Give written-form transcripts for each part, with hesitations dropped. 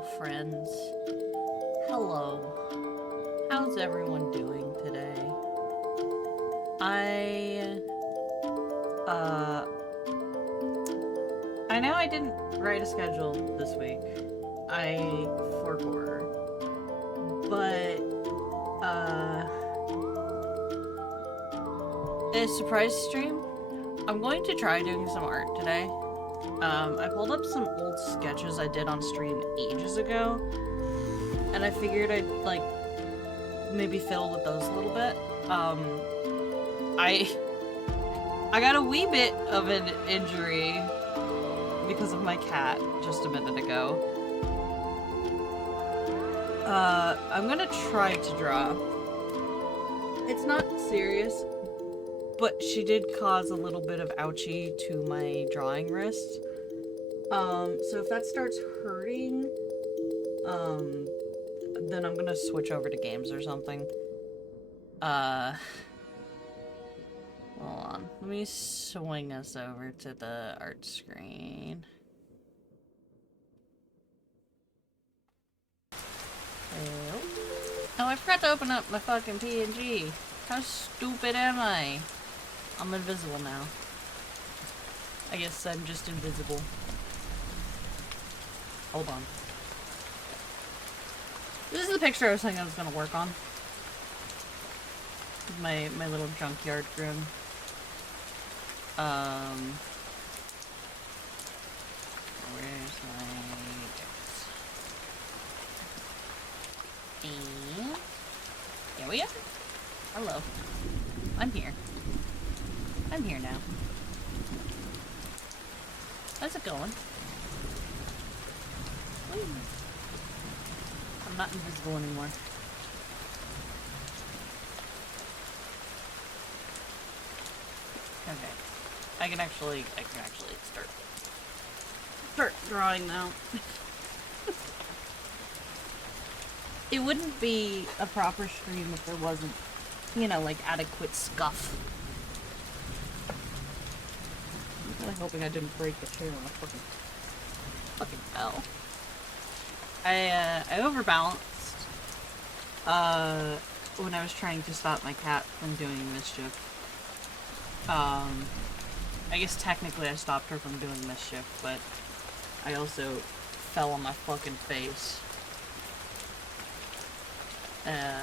Hello, friends. Hello. How's everyone doing today? I know I didn't write a schedule this week. For horror. But, a surprise stream? I'm going to try doing some art today. I pulled up some old sketches I did on stream ages ago, and I figured I'd, like, maybe fiddle with those a little bit. I got a wee bit of an injury because of my cat just a minute ago. I'm gonna try to draw. It's not serious, but she did cause a little bit of ouchie to my drawing wrist. So if that starts hurting, then I'm gonna switch over to games or something. Hold on. Let me swing us over to the art screen. Oh, I forgot to open up my fucking PNG. How stupid am I? I'm invisible now. I guess I'm just invisible. Hold on. This is the picture I was thinking I was gonna work on. My little junkyard grim. Where's my notes? And here we are. Hello. I'm here. I'm here now. How's it going? Whee. I'm not invisible anymore. Okay. I can actually start drawing now. It wouldn't be a proper stream if there wasn't, you know, like adequate scuff. I'm really hoping I didn't break the chair when I fucking fell. I overbalanced when I was trying to stop my cat from doing mischief. I guess technically I stopped her from doing mischief, but I also fell on my fucking face. I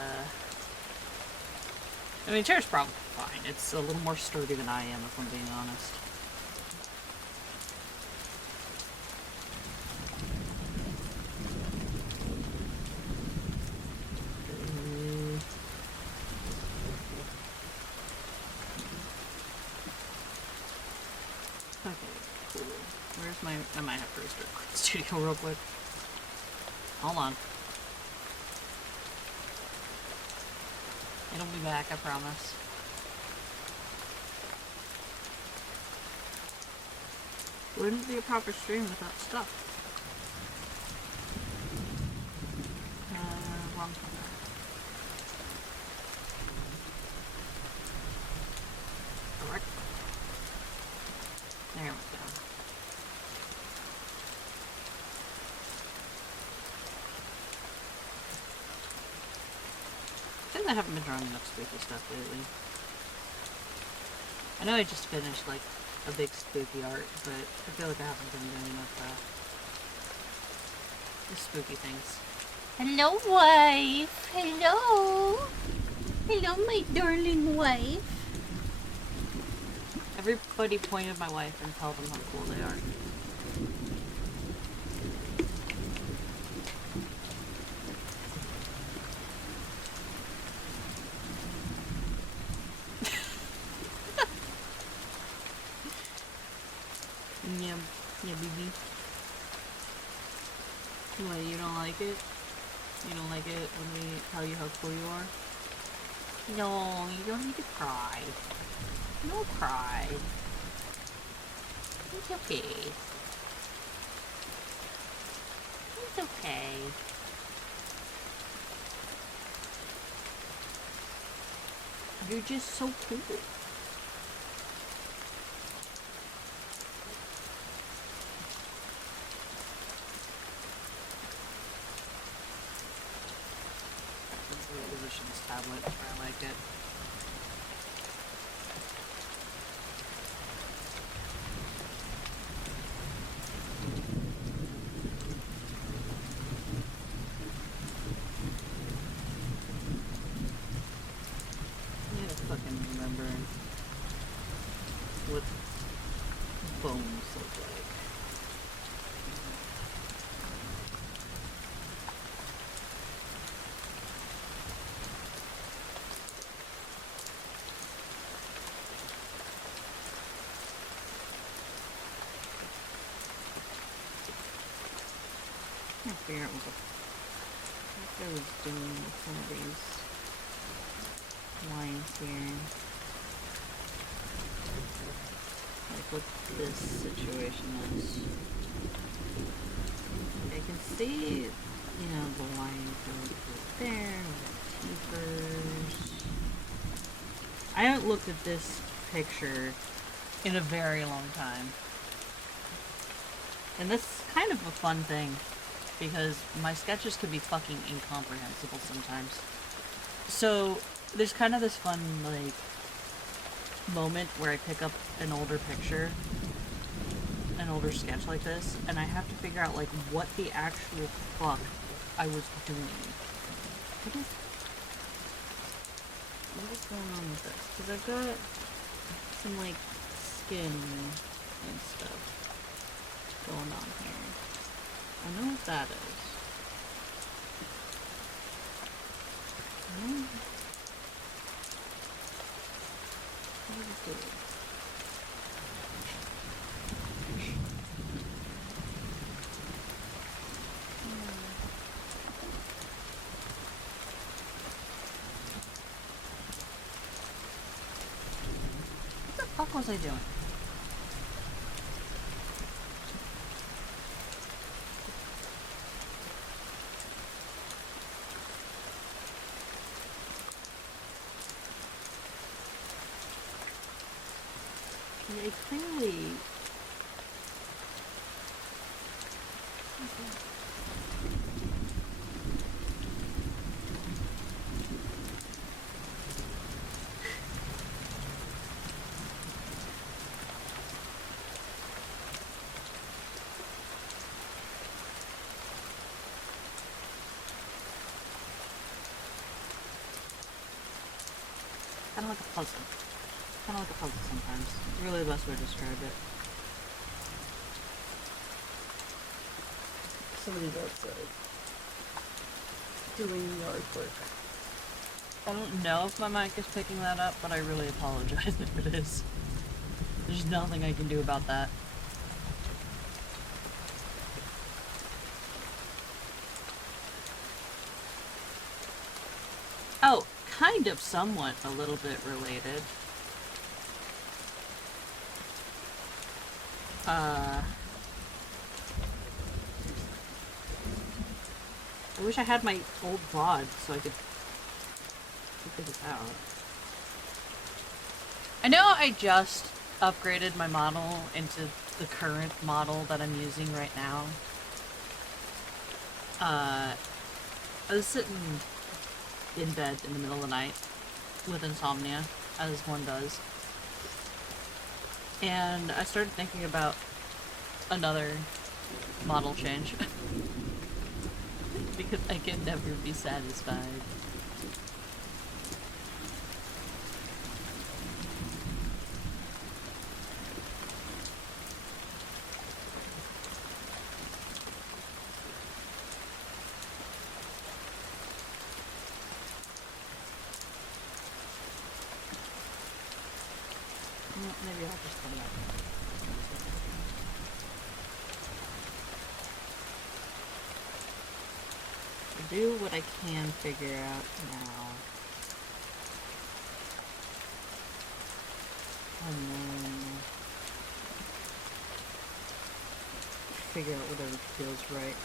mean, chair's probably fine. It's a little more sturdy than I am, if I'm being honest. Okay, cool. Where's my... I might have to restart Studio real quick. Hold on. It'll be back, I promise. Wouldn't be a proper stream without stuff. Wrong color. Correct. There we go. I haven't been drawing enough spooky stuff lately. I know I just finished, like, a big spooky art, but I feel like I haven't been doing enough, spooky things. Hello, wife! Hello! Hello, my darling wife! Everybody point at my wife and tell them how cool they are. Yeah, baby. What, you don't like it? You don't like it when we tell you how cool you are? No, you don't need to cry. No cry. It's okay. It's okay. You're just so cool. tablet. I like it. I gotta fucking remember what bones look like. I can't figure out what the fuck I was doing with some of these lines here. Like what this situation is. I can see, you know, the line goes right there, keepers. I haven't looked at this picture in a very long time. And that's kind of a fun thing, because my sketches could be fucking incomprehensible sometimes. So, there's kind of this fun, like, moment where I pick up an older picture, an older sketch like this, and I have to figure out, like, what the actual fuck I was doing. What is going on with this? Because I've got some, like, skin and stuff going on here. I know what that is. What is it doing? What the fuck was I doing? They clearly... kind of like a puzzle. Kind of like a puzzle sometimes. It's really the best way to describe it. Somebody's outside doing yard work. I don't know if my mic is picking that up, but I really apologize if it is. There's nothing I can do about that. Oh, kind of somewhat a little bit related. I wish I had my old VOD so I could figure this out. I know I just upgraded my model into the current model that I'm using right now. I was sitting in bed in the middle of the night with insomnia, as one does. And I started thinking about another model change. Because I can never be satisfied. Well, maybe I'll just come back. Do what I can figure out now. And then figure out whatever feels right.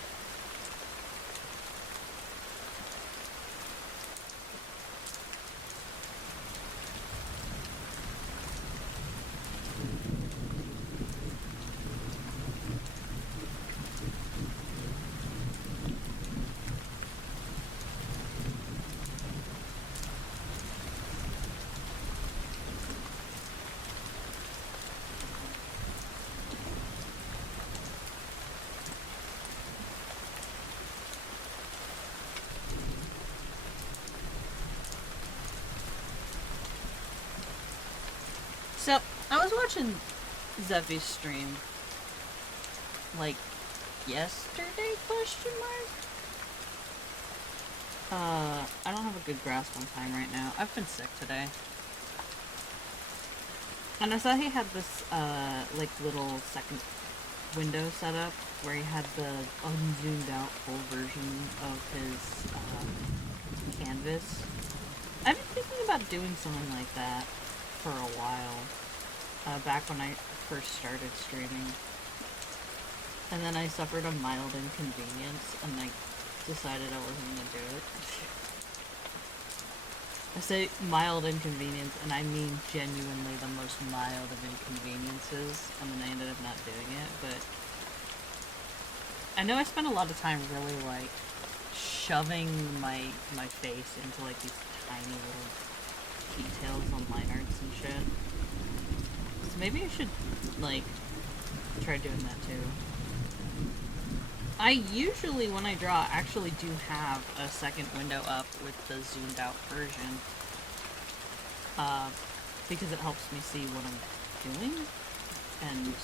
So, I was watching Zeffy's stream, like, yesterday, question mark? I don't have a good grasp on time right now. I've been sick today. And I saw he had this, like, little second window set up where he had the unzoomed out full version of his, canvas. I've been thinking about doing something like that for a while, back when I first started streaming. And then I suffered a mild inconvenience, and I decided I wasn't gonna do it. I say mild inconvenience, and I mean genuinely the most mild of inconveniences, and then I ended up not doing it, but I know I spent a lot of time really, like, shoving my face into, like, these tiny little details on line arts and shit. So maybe I should, like, try doing that too. I usually, when I draw, actually do have a second window up with the zoomed out version. Because it helps me see what I'm doing, and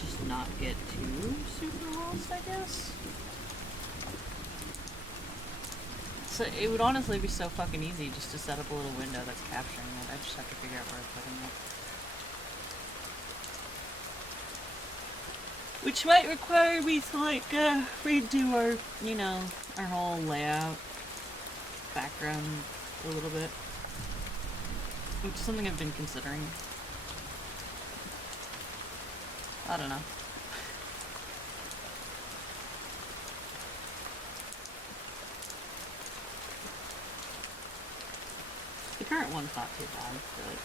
just not get too super lost, I guess. So it would honestly be so fucking easy just to set up a little window that's capturing it. I just have to figure out where I'm putting it. Which might require me to, like, redo our, you know, our whole layout, background a little bit. Which is something I've been considering. I don't know. The current one's not too bad, but...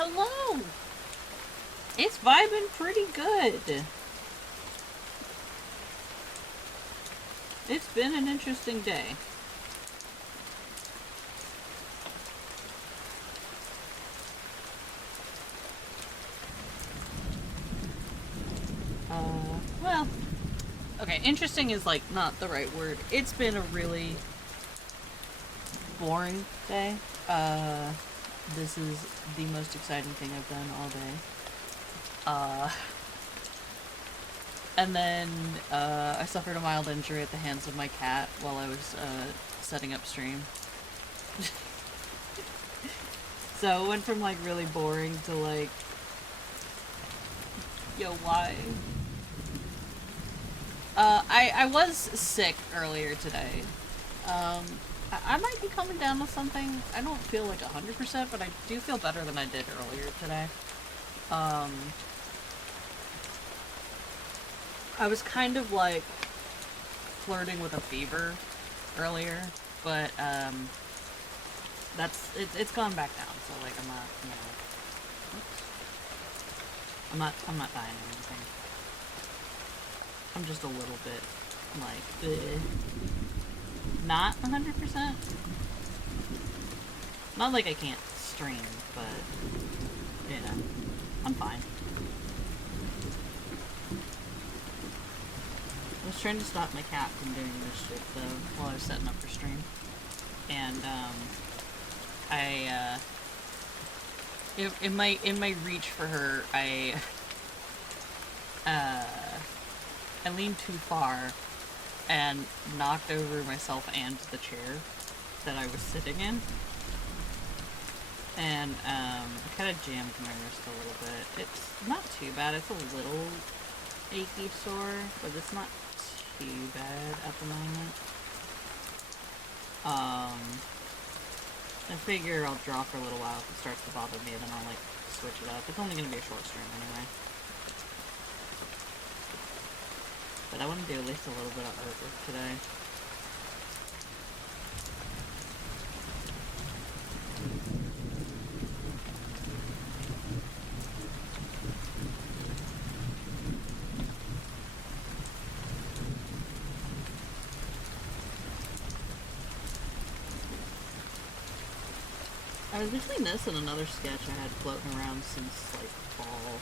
Hello! It's vibing pretty good. It's been an interesting day. Well, okay, interesting is, like, not the right word. It's been a really boring day. This is the most exciting thing I've done all day. And then, I suffered a mild injury at the hands of my cat while I was, setting up stream. So it went from, like, really boring to, like, yo, why? I was sick earlier today. I might be coming down with something. I don't feel like 100%, but I do feel better than I did earlier today. I was kind of, like, flirting with a fever earlier, but, it's gone back down, so, like, I'm not, you know, I'm not dying or anything. I'm just a little bit, like, not 100%. Not like I can't stream, but, you know, I'm fine. I was trying to stop my cat from doing this shit, though, while I was setting up for stream. And, in my reach for her, I leaned too far and knocked over myself and the chair that I was sitting in. And I kind of jammed my wrist a little bit. It's not too bad. It's a little achy sore, but it's not too bad at the moment. I figure I'll draw for a little while if it starts to bother me, and then I'll like switch it up. It's only going to be a short stream anyway. But I want to do at least a little bit of artwork today. I was between this and another sketch I had floating around since, like, fall.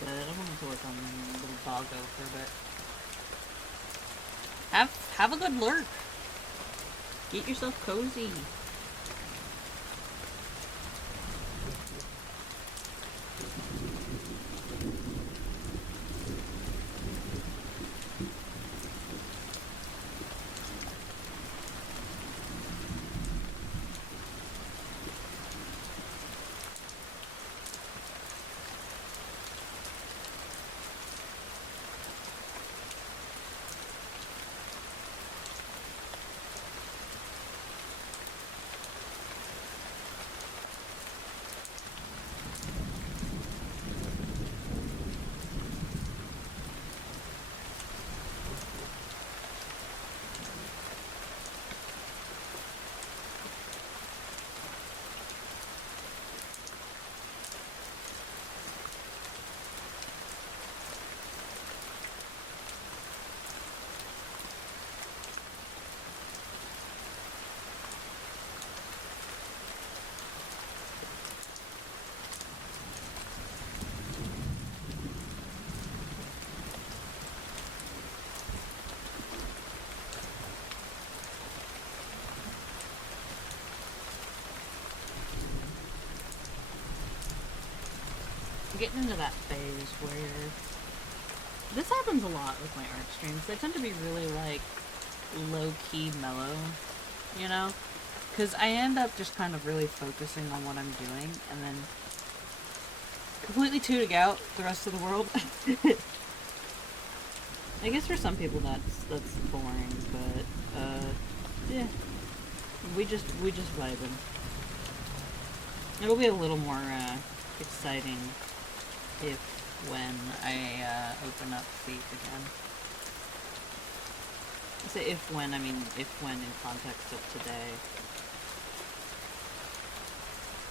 But I wanted to work on the little doggo for a bit. Have a good lurk. Get yourself cozy. Getting into that phase where this happens a lot with my art streams. They tend to be really like low-key mellow, you know, because I end up just kind of really focusing on what I'm doing and then completely tuning out the rest of the world. I guess for some people that's boring, but yeah, we just vibing. It'll be a little more exciting if when I open up Thief again. I say if when, I mean if when in context of today.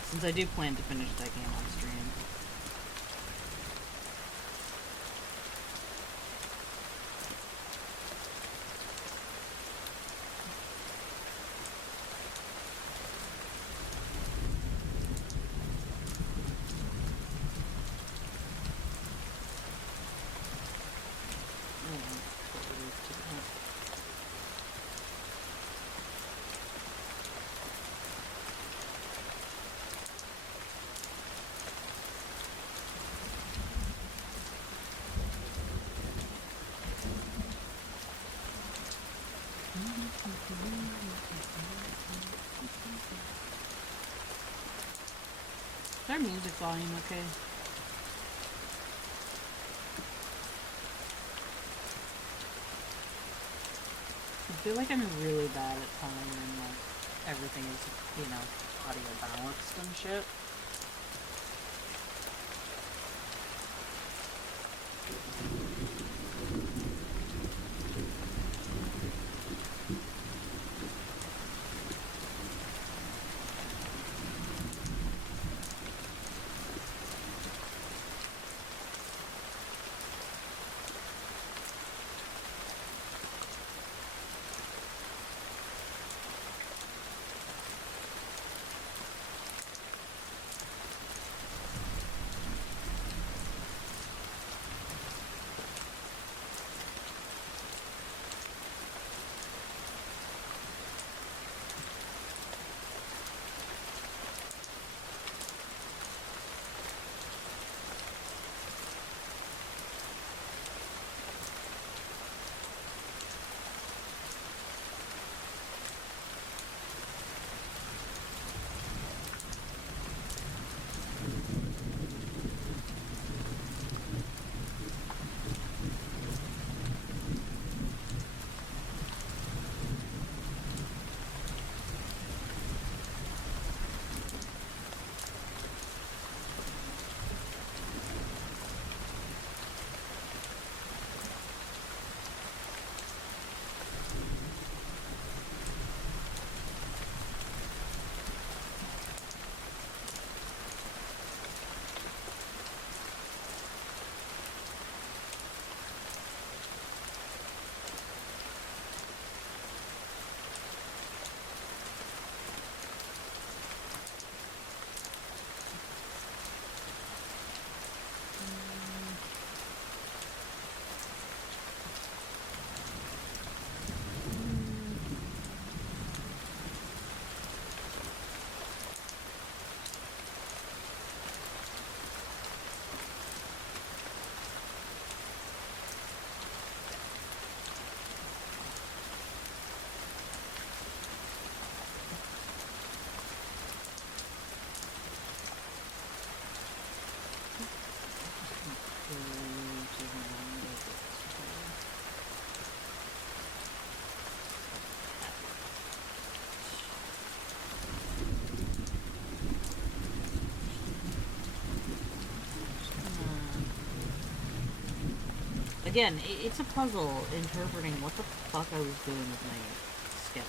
Since I do plan to finish that game on stream. Is our music volume okay? I feel like I'm really bad at telling when like everything is, you know, audio balanced and shit. again, it's a puzzle interpreting what the fuck I was doing with my sketch.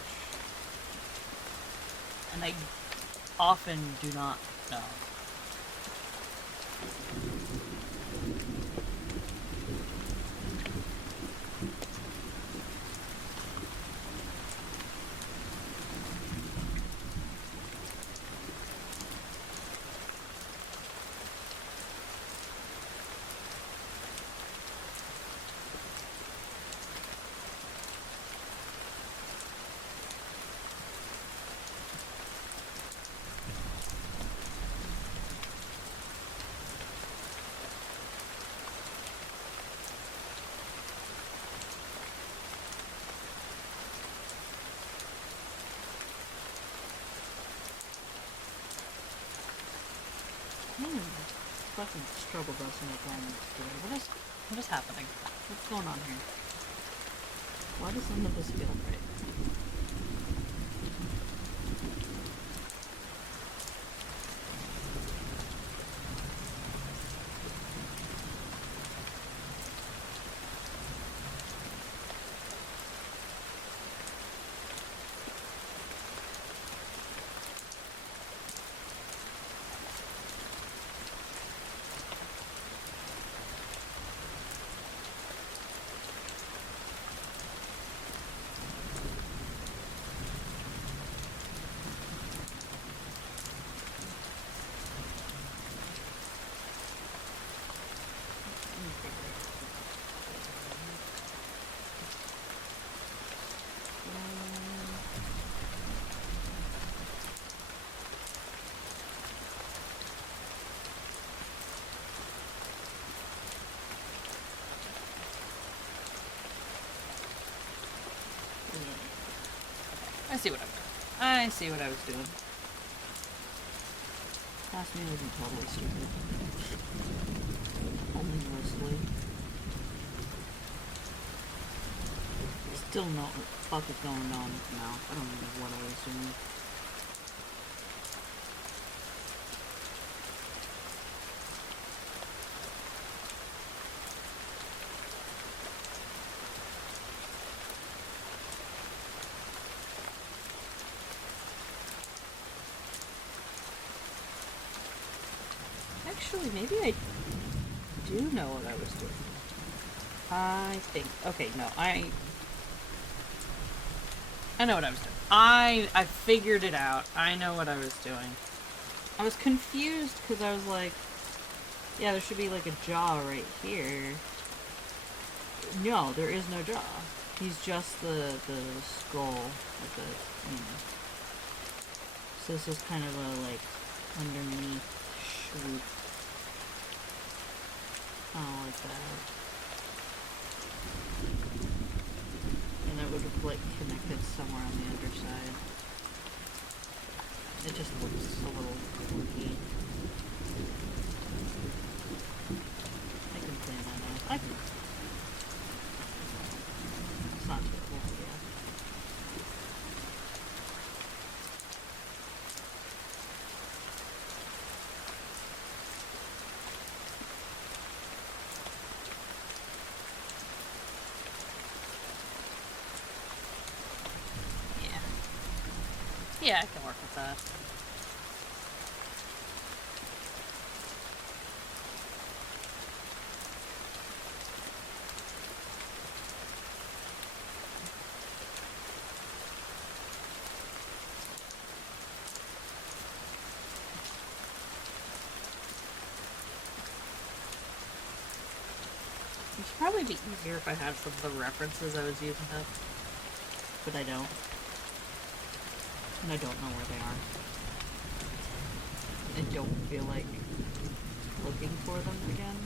And I often do not know. Fucking struggle busting it down today. What is happening? What's going on here? Why does none of this feel right? I see what I'm doing. I see what I was doing. Last me wasn't totally stupid. Only mostly. Still know what the fuck is going on now. I don't know what I was doing. Actually, maybe I do know what I was doing. I think. Okay, no, I know what I was doing. I figured it out. I know what I was doing. I was confused because I was like, yeah, there should be like a jaw right here. No, there is no jaw. He's just the skull with the, you know. So this is kind of a like underneath swoop. Oh, like that. And it would have like connected somewhere on the underside. It just looks a little quirky. I can clean that up. I can. It's not terrible, yeah. Yeah, I can work with that. It should probably be easier if I had some of the references I was using up, but I don't. And I don't know where they are. I don't feel like looking for them again.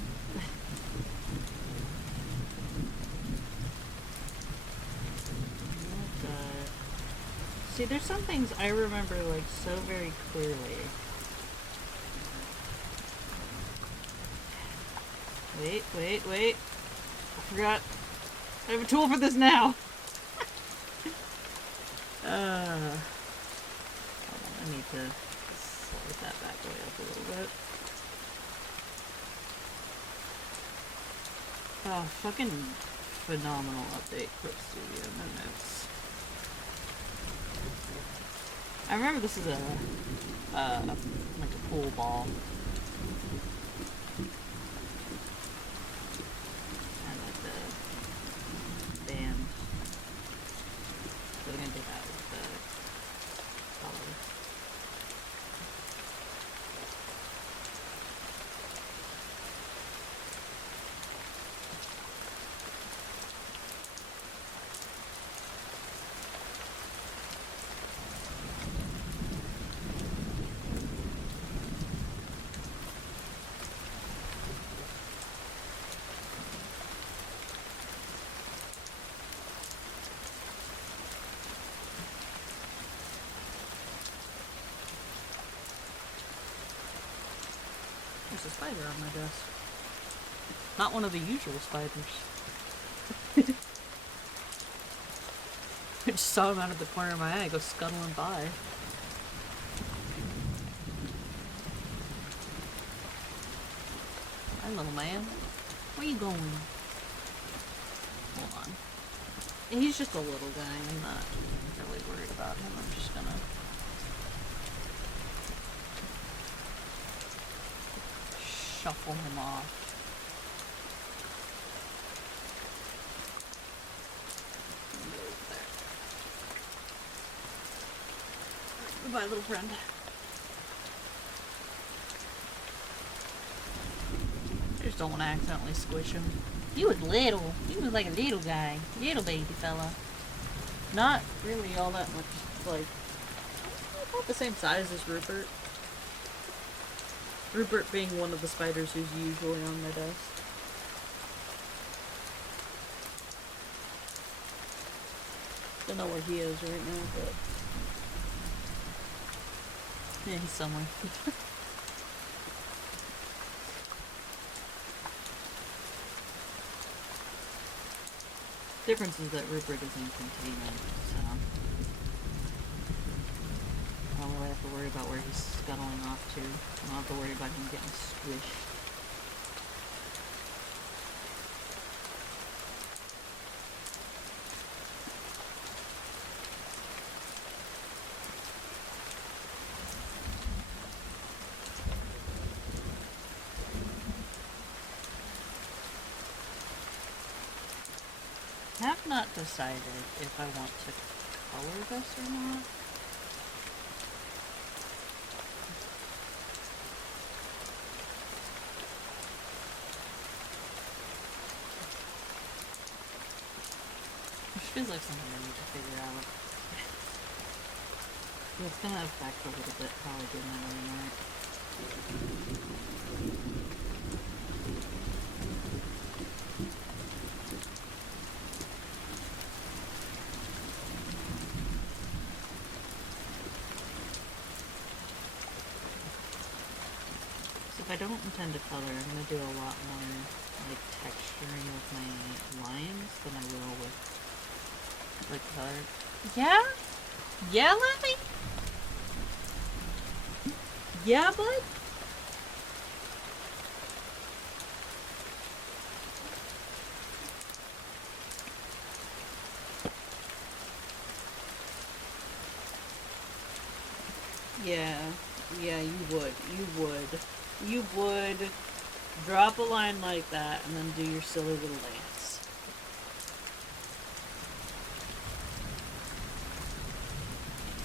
See, there's some things I remember like so very clearly. Wait. I forgot. I have a tool for this now. Hold on, I need to slide that back way up a little bit. Oh, fucking phenomenal update, Clip Studio, no notes. I remember this is like a pool ball. And like the band. So we're gonna do that with the color. There's a spider on my desk. Not one of the usual spiders. I just saw him out of the corner of my eye go scuttling by. Hi, little man. Where you going? Hold on. He's just a little guy. I'm not really worried about him. I'm just gonna... shuffle him off. Goodbye, little friend. I just don't want to accidentally squish him. He was little. He was like a little guy. Little baby fella. Not really all that much, like, about the same size as Rupert. Rupert being one of the spiders who's usually on my desk. Don't know where he is right now, but... yeah, he's somewhere. Difference is that Rupert is in containment, so... I don't really have to worry about where he's scuttling off to. I don't have to worry about him getting squished. I have not decided if I want to color this or not. Which feels like something I need to figure out. It's gonna affect a little bit how I do my line art. If I don't intend to color, I'm going to do a lot more like texturing with my lines than I will with like color. Yeah? Yeah, Lemmy? Yeah, bud? Yeah, you would. You would drop a line like that and then do your silly little dance.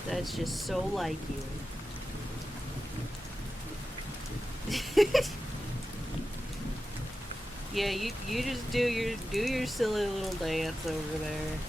That's just so like you. Yeah, you just do your silly little dance over there.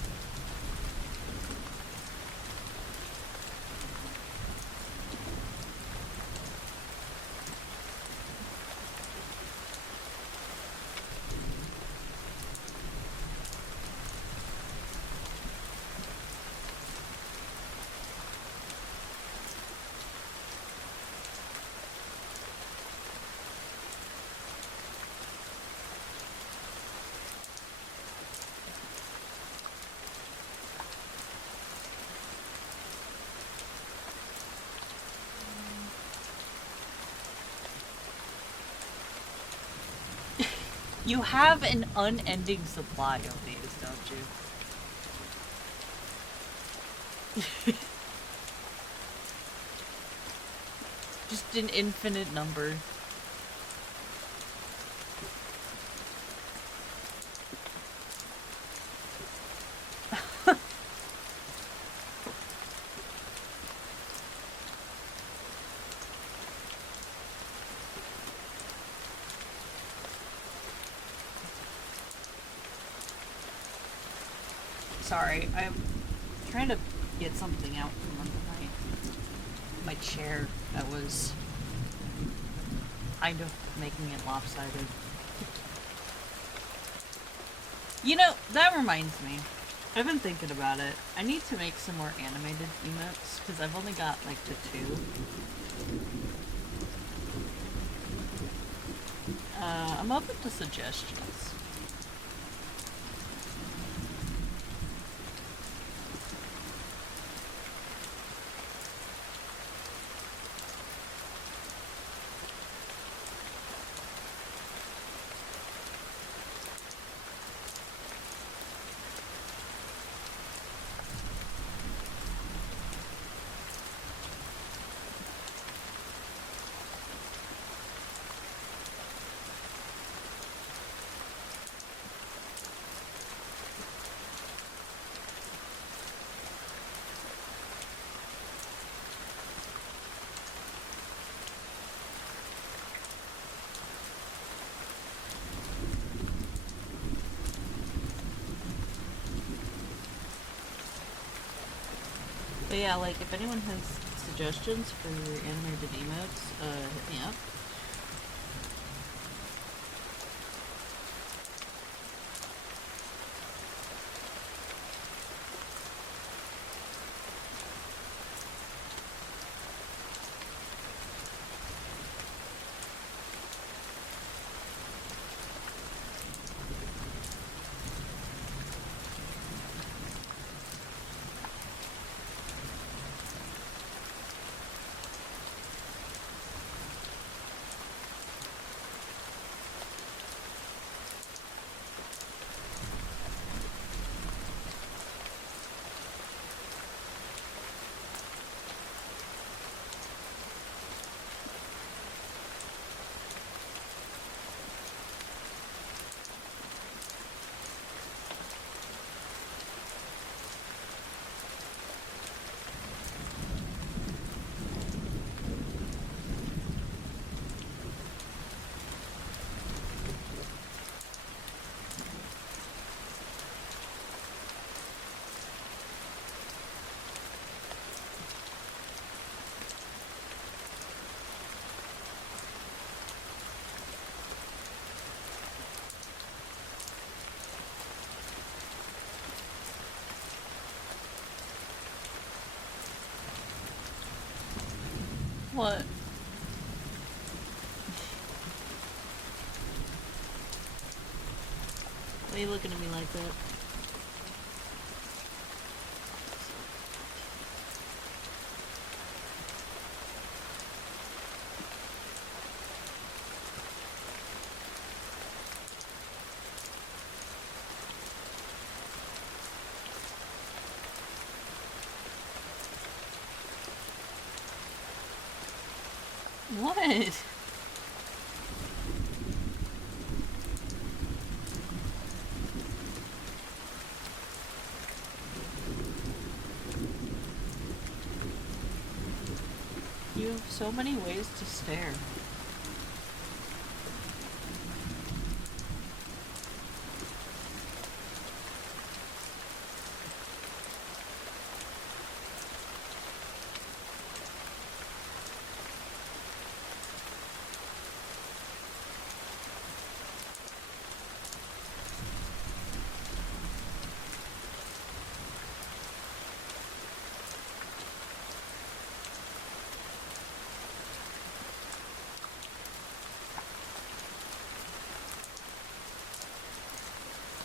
You have an unending supply of these, don't you? Just an infinite number. Sorry, I'm trying to get something out from under my chair that was kind of making it lopsided. You know, that reminds me. I've been thinking about it. I need to make some more animated emotes, because I've only got, like, the 2. I'm open to suggestions. But yeah, like, if anyone has suggestions for animated emotes, hit me up. What? Why are you looking at me like that? What? You have so many ways to stare.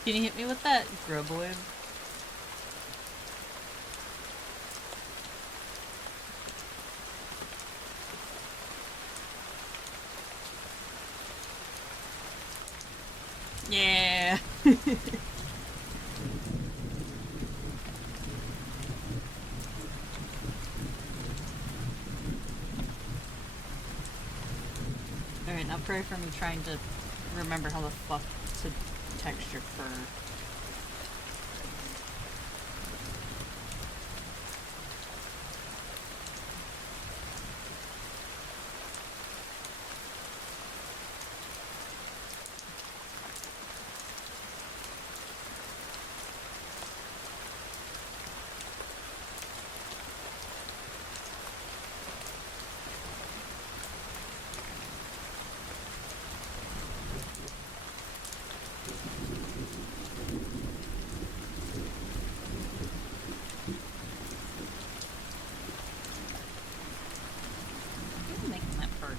Can you hit me with that Gruboid? Yeah. Alright, now pray for me trying to remember how the fuck to texture fur.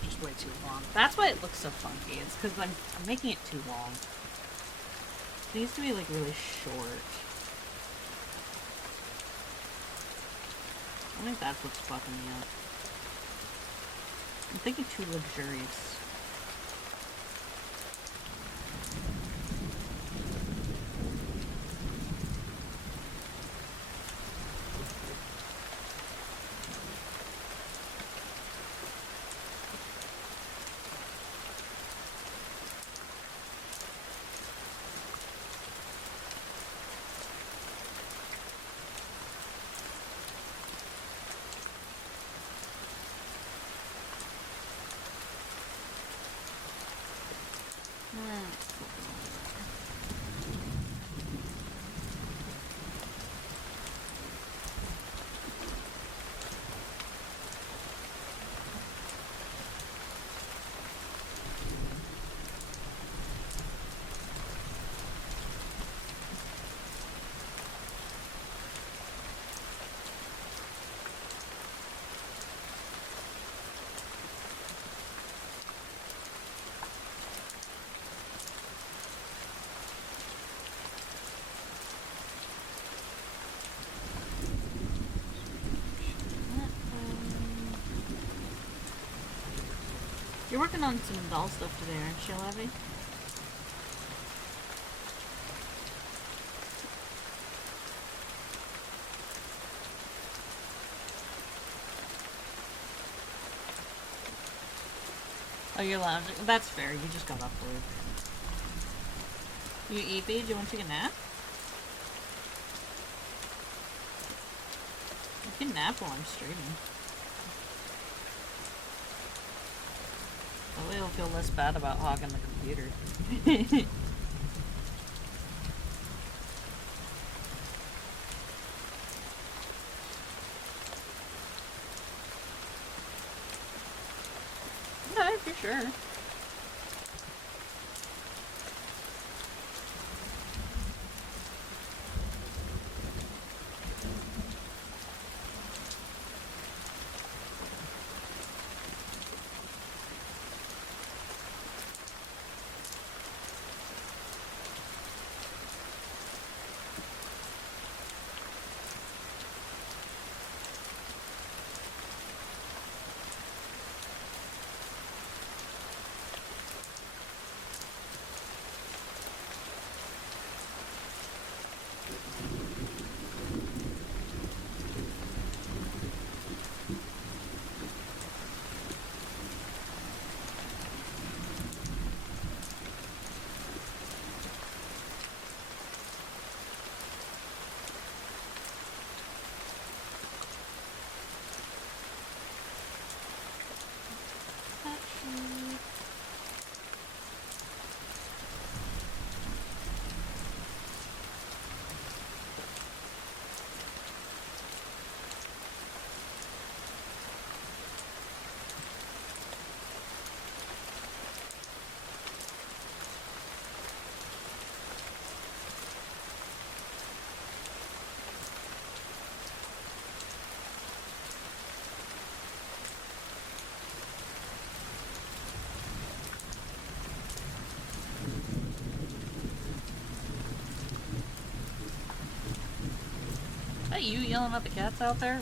Just way too long. That's why it looks so funky. It's because I'm making it too long. It needs to be like really short. I think that's what's fucking me up. I'm thinking too luxurious. You're working on some doll stuff today, aren't you, Levy? Oh, you're lounging. That's fair. You just got off work. You eepy? Do you want to take a nap? You can nap while I'm streaming. That way I'll feel less bad about hogging the computer. No, for sure. Is that you yelling at the cats out there?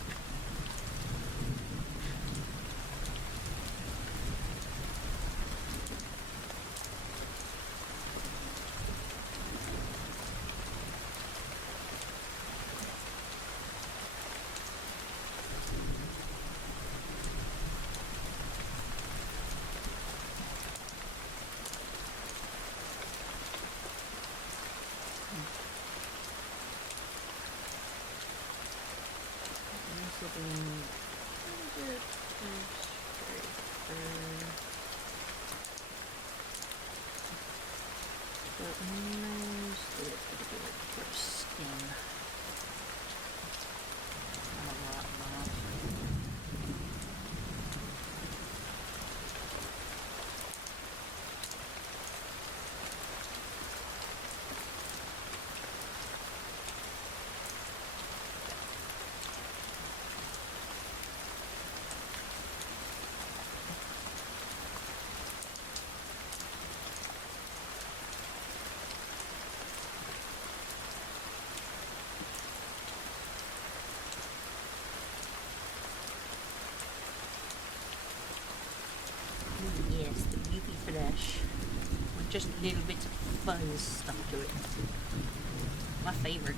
Yes, the beauty flesh with just little bits of fuzz stuck to it. My favorite.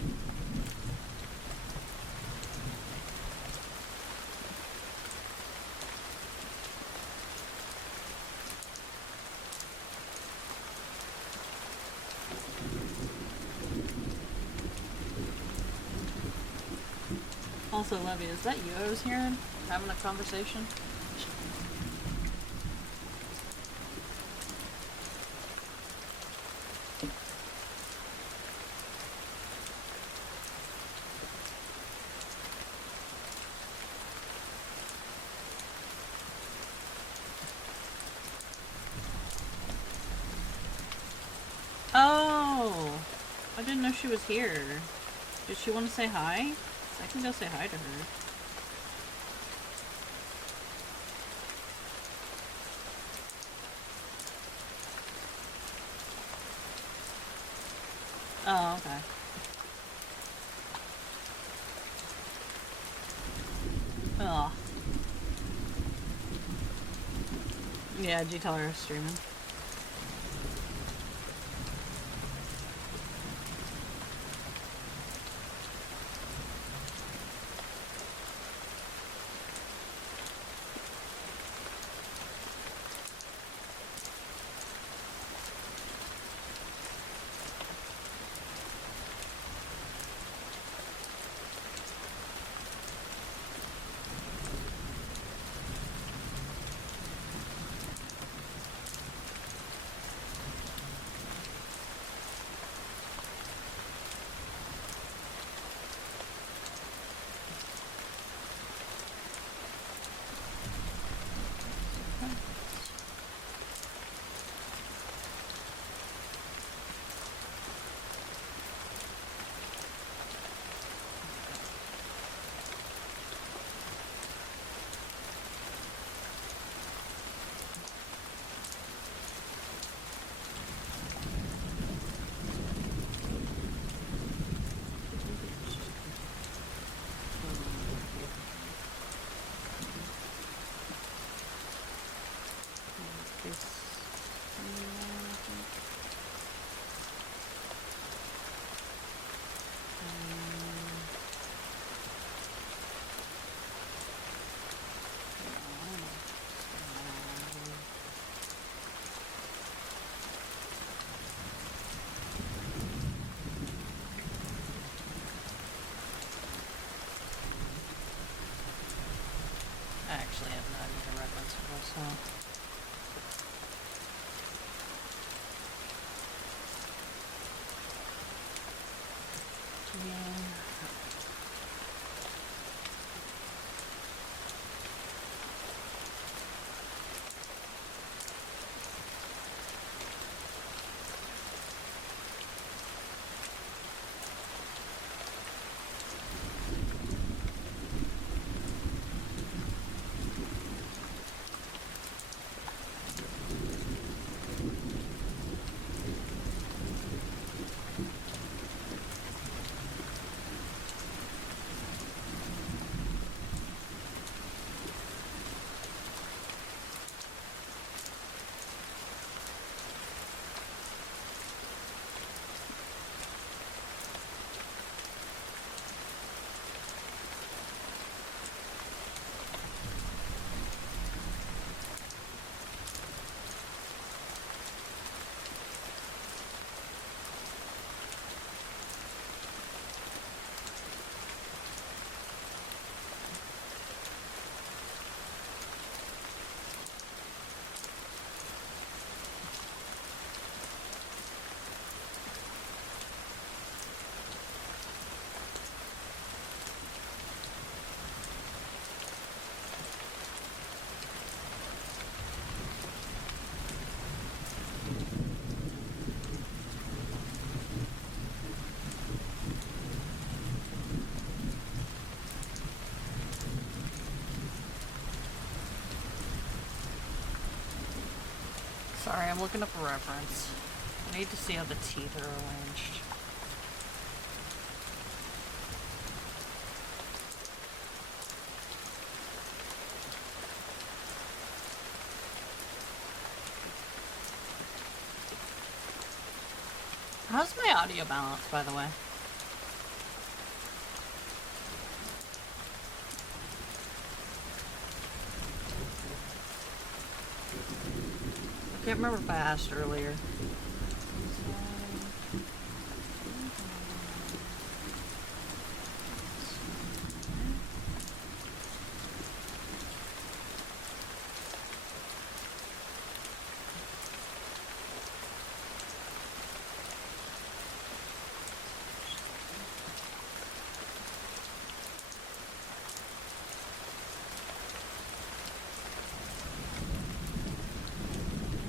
Also, Levy, is that you I was hearing? Having a conversation? Oh! I didn't know she was here. Did she want to say hi? I can go say hi to her. Oh, okay. Oh. Yeah, did you tell her I was streaming? I actually have no idea the reference for this song. Sorry, I'm looking up a reference. I need to see how the teeth are arranged. How's my audio balance, by the way? I can't remember if I asked earlier.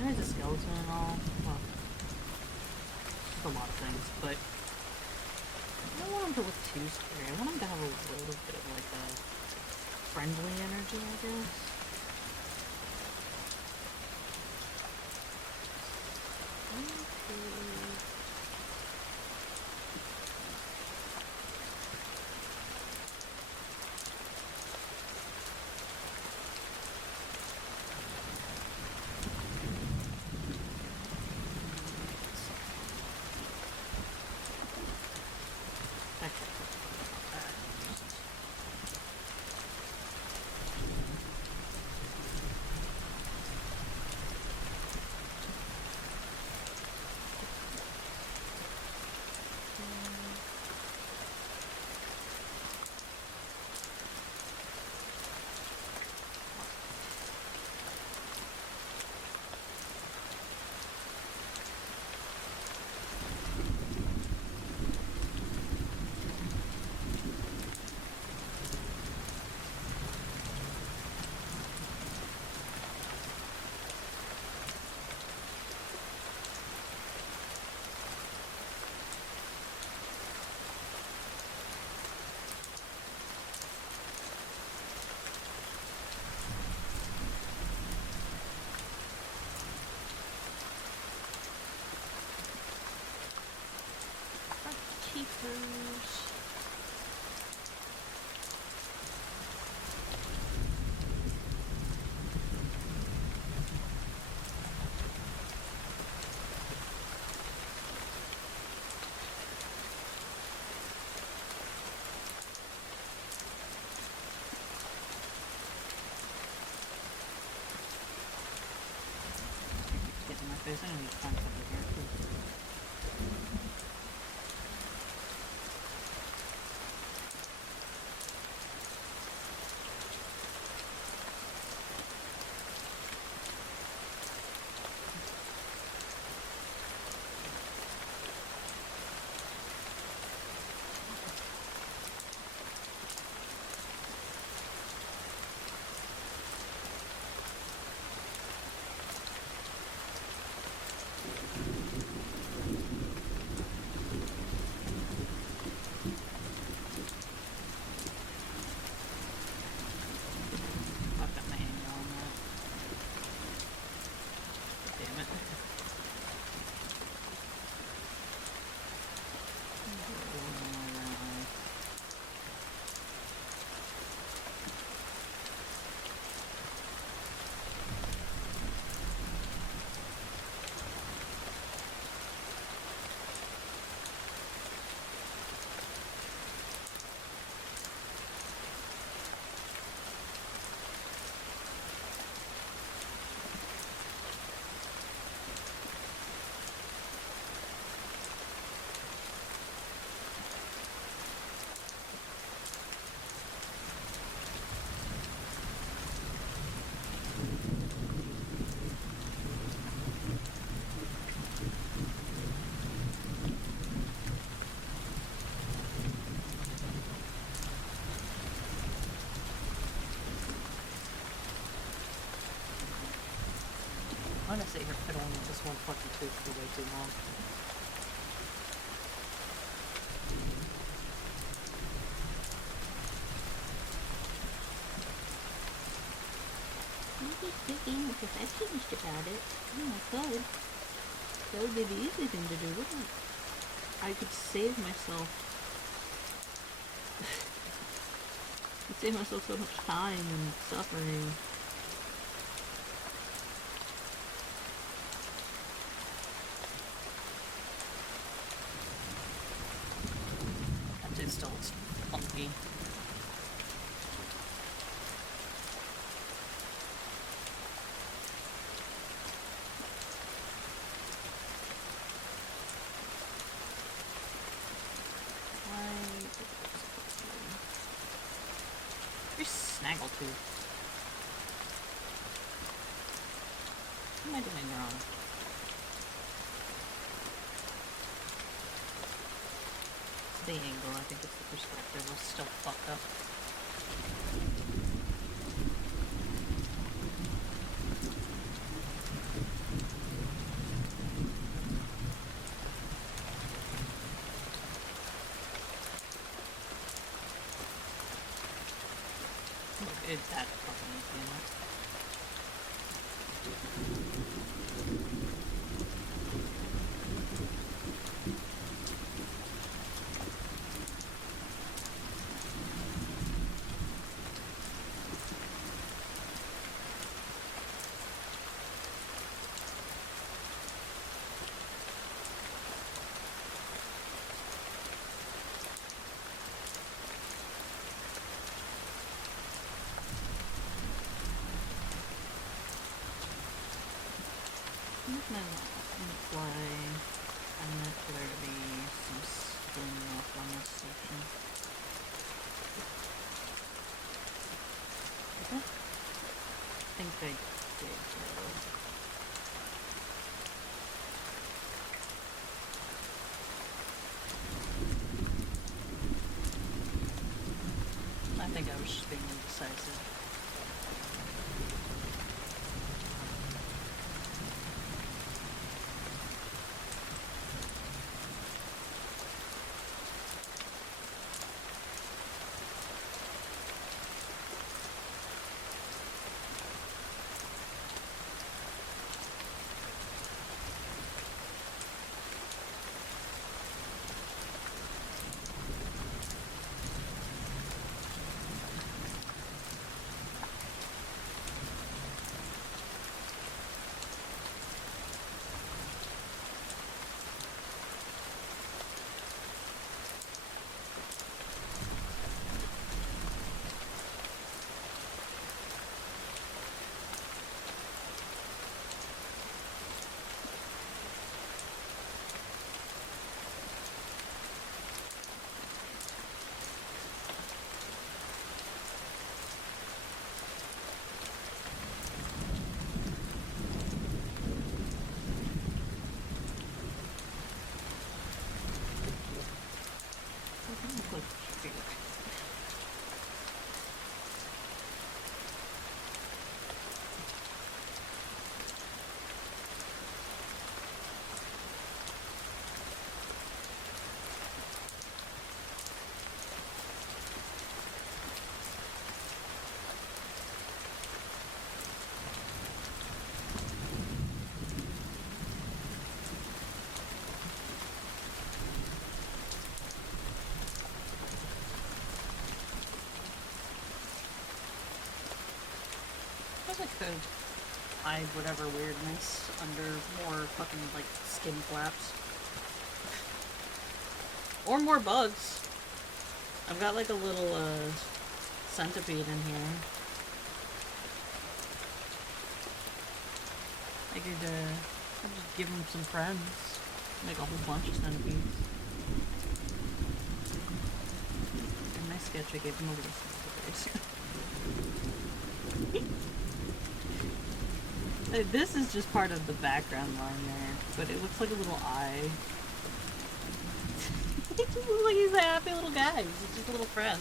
There's a skeleton and all. Well, just a lot of things, but I don't want him to look too scary. I want him to have a little bit of like a friendly energy, I guess. Keepers. Get in my face. I need to find something here too. I'm gonna sit here fiddling with this one fucking tooth for way too long. I'm just being a perfectionist about it. Oh my god. That would be the easy thing to do, wouldn't it? I could save myself. I'd save myself so much time and suffering. That dude still looks funky. Snaggletooth. What am I doing wrong? It's the angle, I think it's the perspective was still fucked up. That fucking is, you know. Imply I meant for there to be some skin left on this section. Okay. I think I did though. I think I was just being indecisive. I could hide whatever weirdness under more fucking, like, skin flaps. Or more bugs. I've got, like, a little, centipede in here. I could, I'll just give him some friends. Make a whole bunch of centipedes. In my sketch, I gave him a little centipede. This is just part of the background line there, but it looks like a little eye. It just looks like he's a happy little guy. He's just a little friend.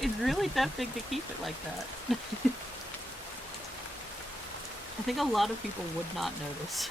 It's really tempting to keep it like that. I think a lot of people would not notice.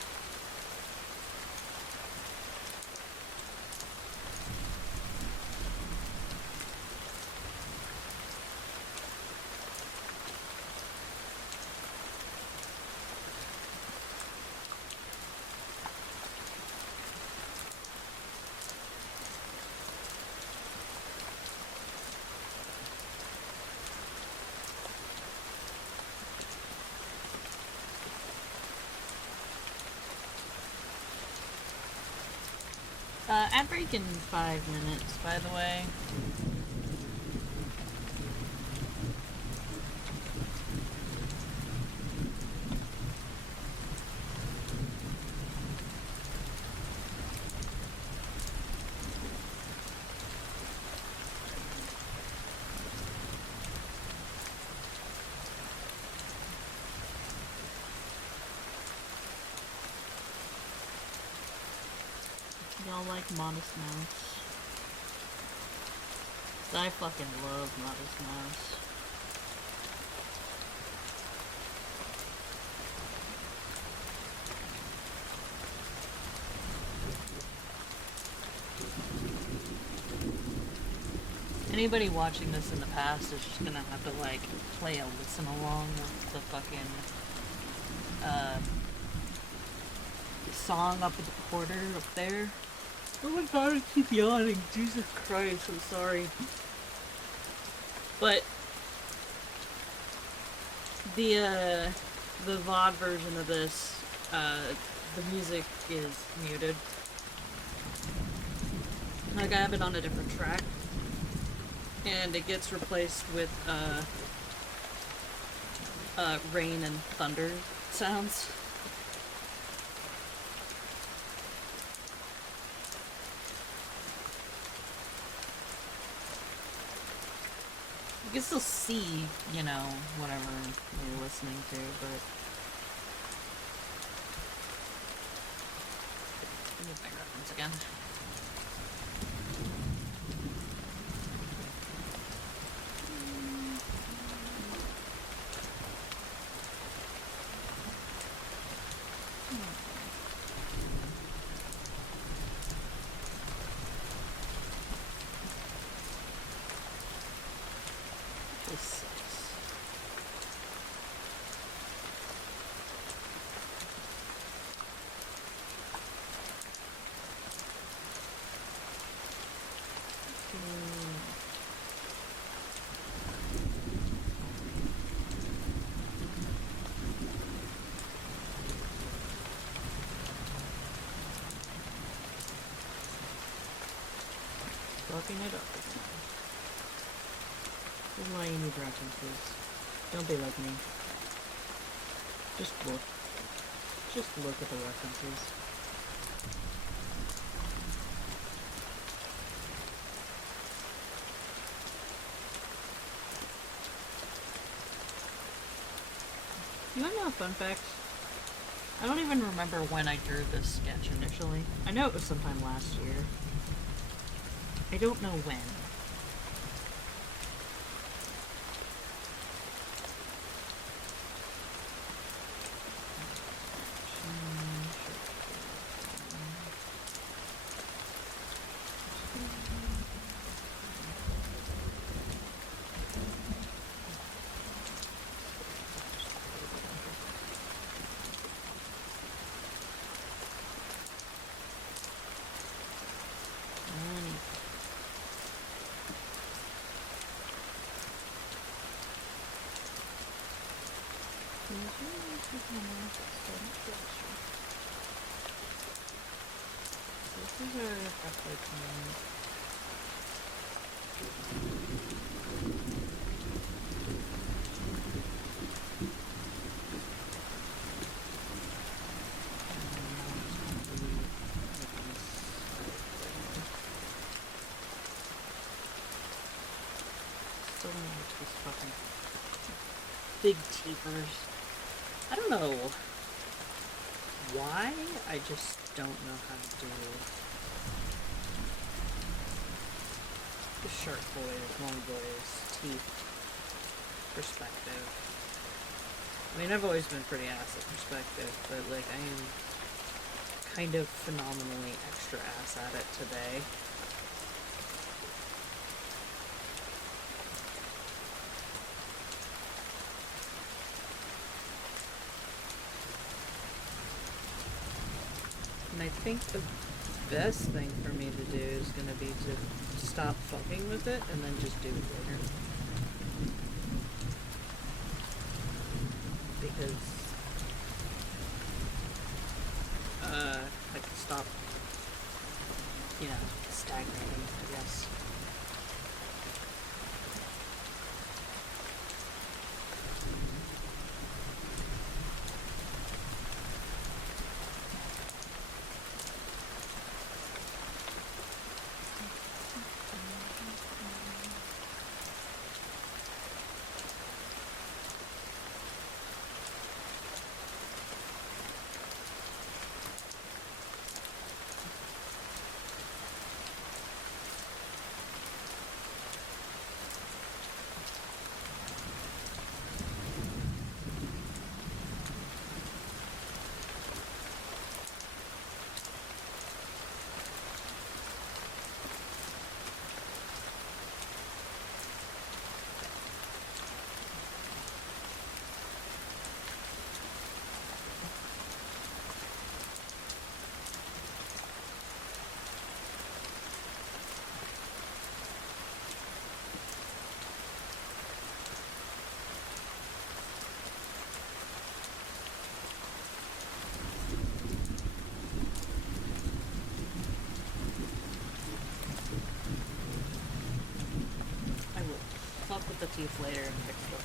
Ad break in 5 minutes, by the way. Y'all like Modest Mouse? I fucking love Modest Mouse. Anybody watching this in the past is just gonna have to, like, play a listen along with the fucking, song up at the quarter up there. Oh my god, I keep yawning. Jesus Christ, I'm sorry. But the VOD version of this, the music is muted. Like, I have it on a different track. And it gets replaced with, rain and thunder sounds. You can still see, you know, whatever you're listening to, but... Let me make reference again. Fucking it up again. This is why you need references. Don't be like me. Just look. Just look at the references. You want to know a fun fact? I don't even remember when I drew this sketch initially. I know it was sometime last year. I don't know when. This is a still like these fucking big teepers. I don't know why, I just don't know how to do the shark boys, long boys, teeth perspective. I mean, I've always been pretty ass at perspective, but like I am kind of phenomenally extra ass at it today. And I think the best thing for me to do is going to be to stop fucking with it and then just do it later. Because I can stop, you stagnating, I guess. I will fuck with the teeth later and fix them.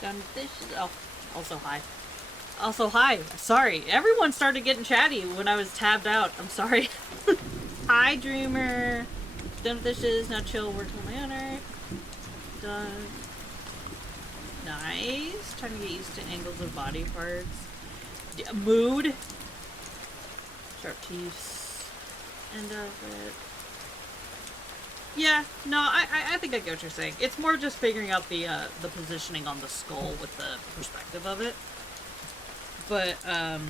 Done dishes. Oh, also hi. Also, hi. Sorry. Everyone started getting chatty when I was tabbed out. I'm sorry. Hi, Dreamer. Done with dishes. Now chill. Work on my honor. Done. Nice. Trying to get used to angles of body parts. Mood. Sharp teeth. End of it. Yeah, no, I think I get what you're saying. It's more just figuring out the positioning on the skull with the perspective of it. But, I'm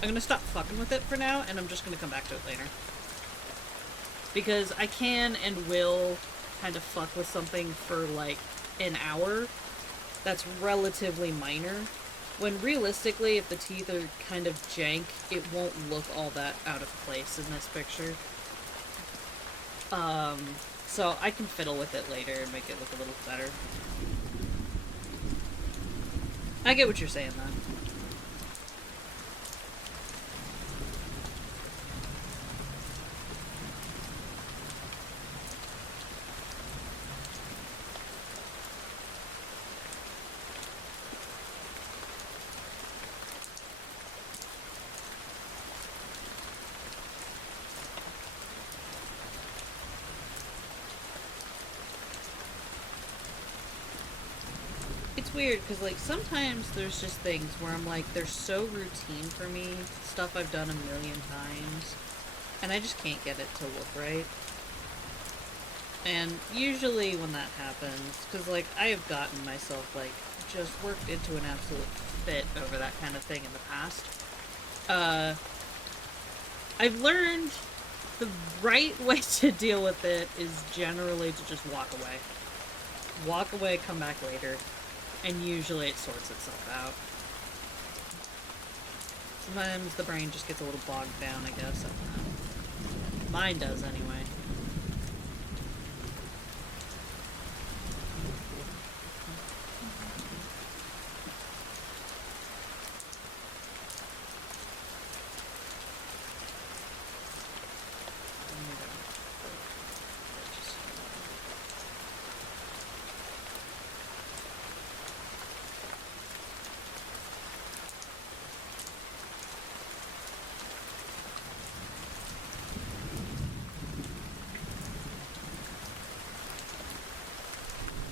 gonna stop fucking with it for now, and I'm just gonna come back to it later. Because I can and will kind of fuck with something for, like, an hour that's relatively minor. When realistically, if the teeth are kind of jank, it won't look all that out of place in this picture. So I can fiddle with it later and make it look a little better. I get what you're saying, though. It's weird, because, like, sometimes there's just things where I'm like, they're so routine for me, stuff I've done a million times, and I just can't get it to look right. And usually when that happens, because, like, I have gotten myself, like, just worked into an absolute fit over that kind of thing in the past. I've learned the right way to deal with it is generally to just walk away. Walk away, come back later. And usually it sorts itself out. Sometimes the brain just gets a little bogged down, I guess. I don't know. Mine does, anyway.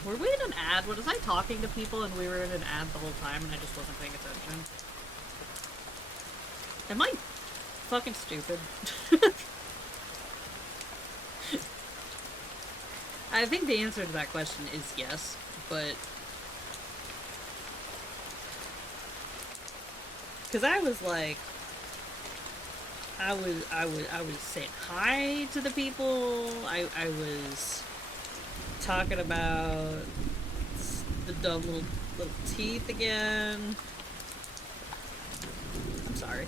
Were we in an ad? Was I talking to people and we were in an ad the whole time and I just wasn't paying attention? Am I fucking stupid? I think the answer to that question is yes, but... Because I was like... I was saying hi to the people. I was talking about the dumb little teeth again. I'm sorry.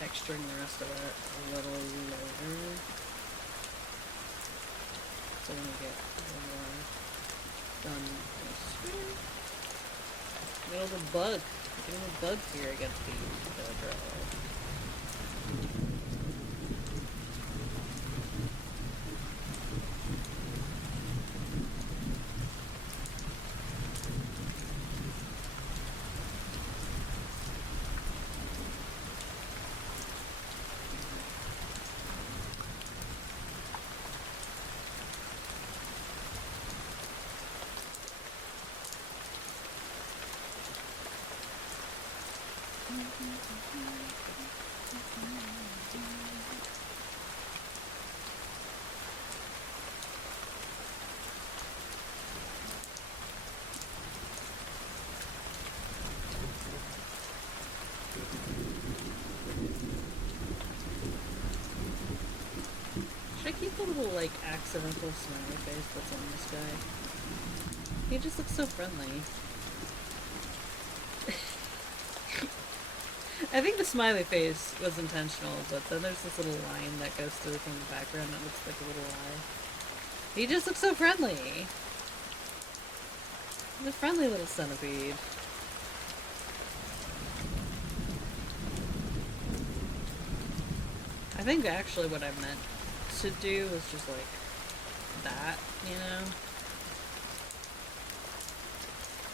texturing the rest of it a little later. So when we get a little more done this way. Get all the bug. Get all the bugs here. I got to feed the girl. Should I keep the little, like, accidental smiley face that's on this guy? He just looks so friendly. I think the smiley face was intentional, but then there's this little line that goes through from the background that looks like a little eye. He just looks so friendly. He's a friendly little centipede. I think actually what I meant to do was just like that, you know?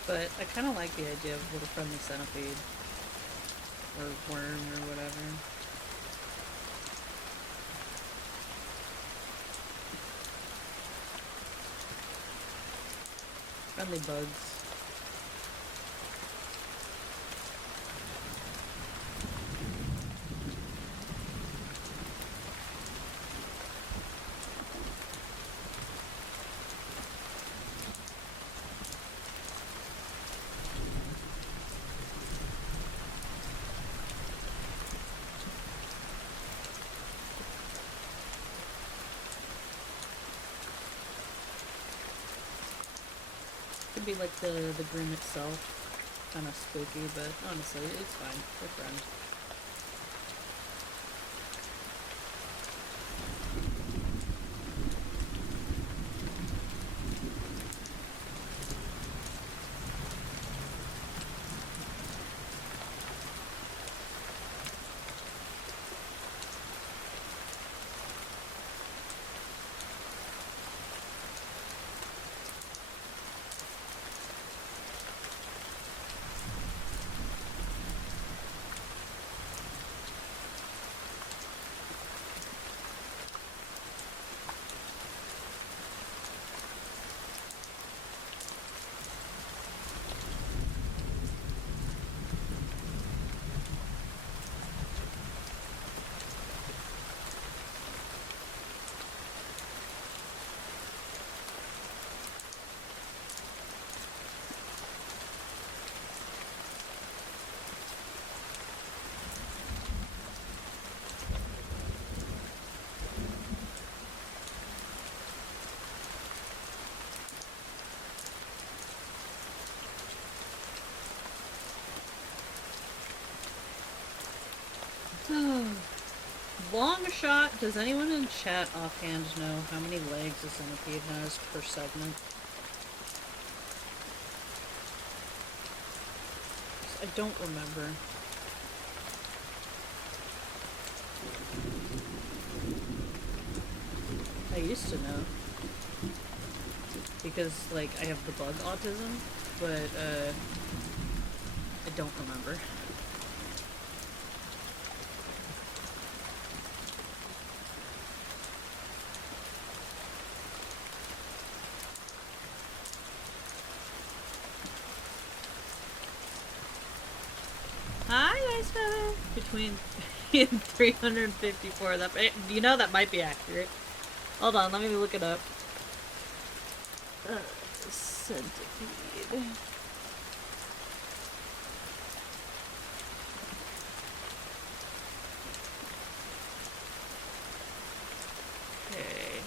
But I kind of like the idea of a little friendly centipede. Or worm or whatever. Friendly bugs. Could be like the grim itself, kind of spooky, but honestly, it's fine. They're friends. Long shot. Does anyone in chat offhand know how many legs a centipede has per segment? I don't remember. I used to know. Because, like, I have the bug autism, but, I don't remember. Hi, Ice Feather! Between 354. That, you know that might be accurate. Hold on, let me look it up. Centipede. Okay.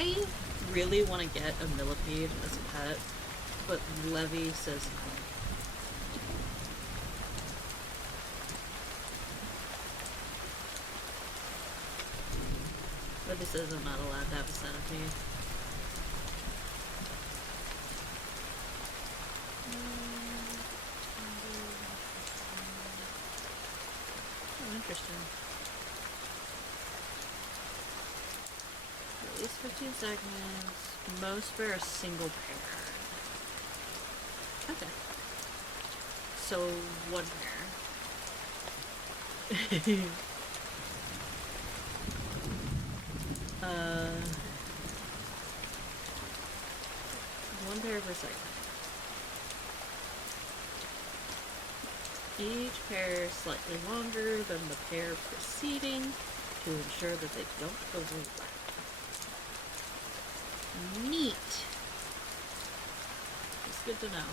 I really want to get a millipede as a pet, but Levy says no. Levy says I'm not allowed to have a centipede. Oh, interesting. At least 15 segments. Most for a single pair. Okay. So, one pair. One pair per segment. Each pair slightly longer than the pair preceding to ensure that they don't overlap. Neat. It's good to know.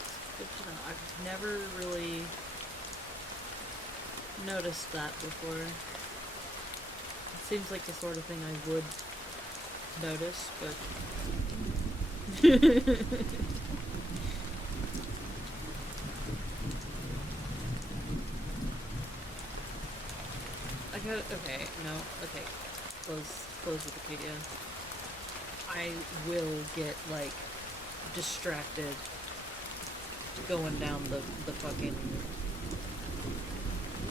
It's good to know. I've never really noticed that before. It seems like the sort of thing I would notice, but I got okay, no, okay. Close Wikipedia. I will get like distracted going down the fucking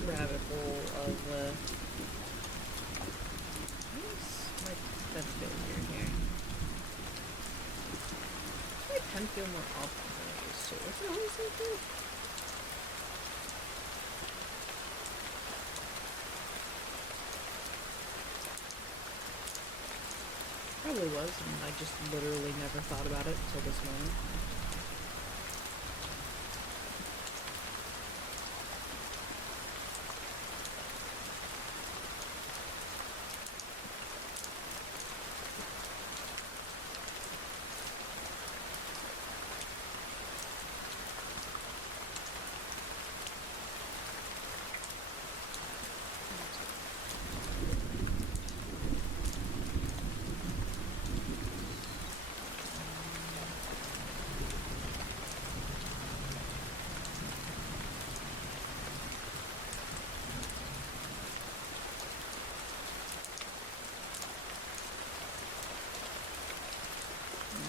rabbit hole of what's my pen feel weird here? My pen feel more awful than I used to. What's it always like that? Probably was, and I just literally never thought about it until this moment.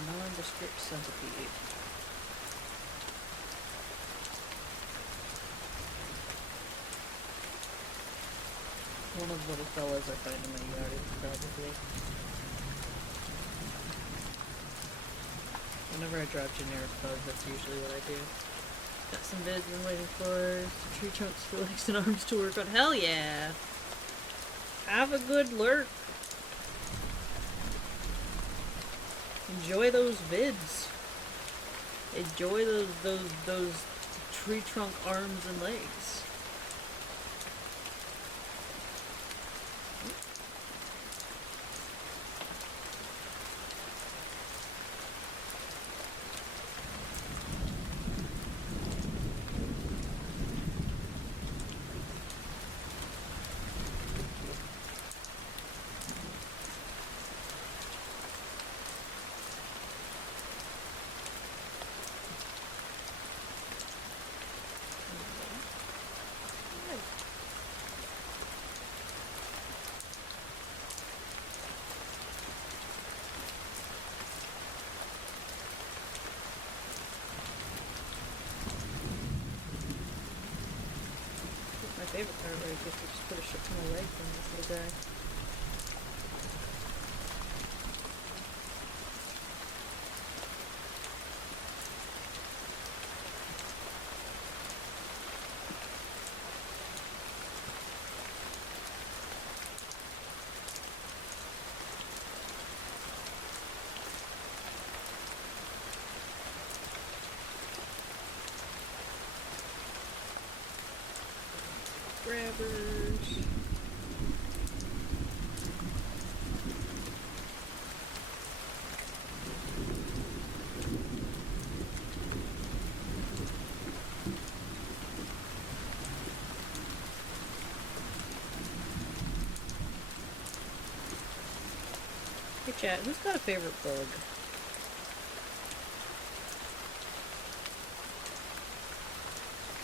Nondescript centipede. One of the little fellas I find in my yard, probably. Whenever I drop generic bugs, that's usually what I do. Got some vids I'm waiting for. Some tree trunks for legs and arms to work on. Hell yeah! Have a good lurk. Enjoy those vids. Enjoy those tree trunk arms and legs. Favorite part where I get to just put a shit ton of legs on this little guy. Grabbers. Hey chat, who's got a favorite bug?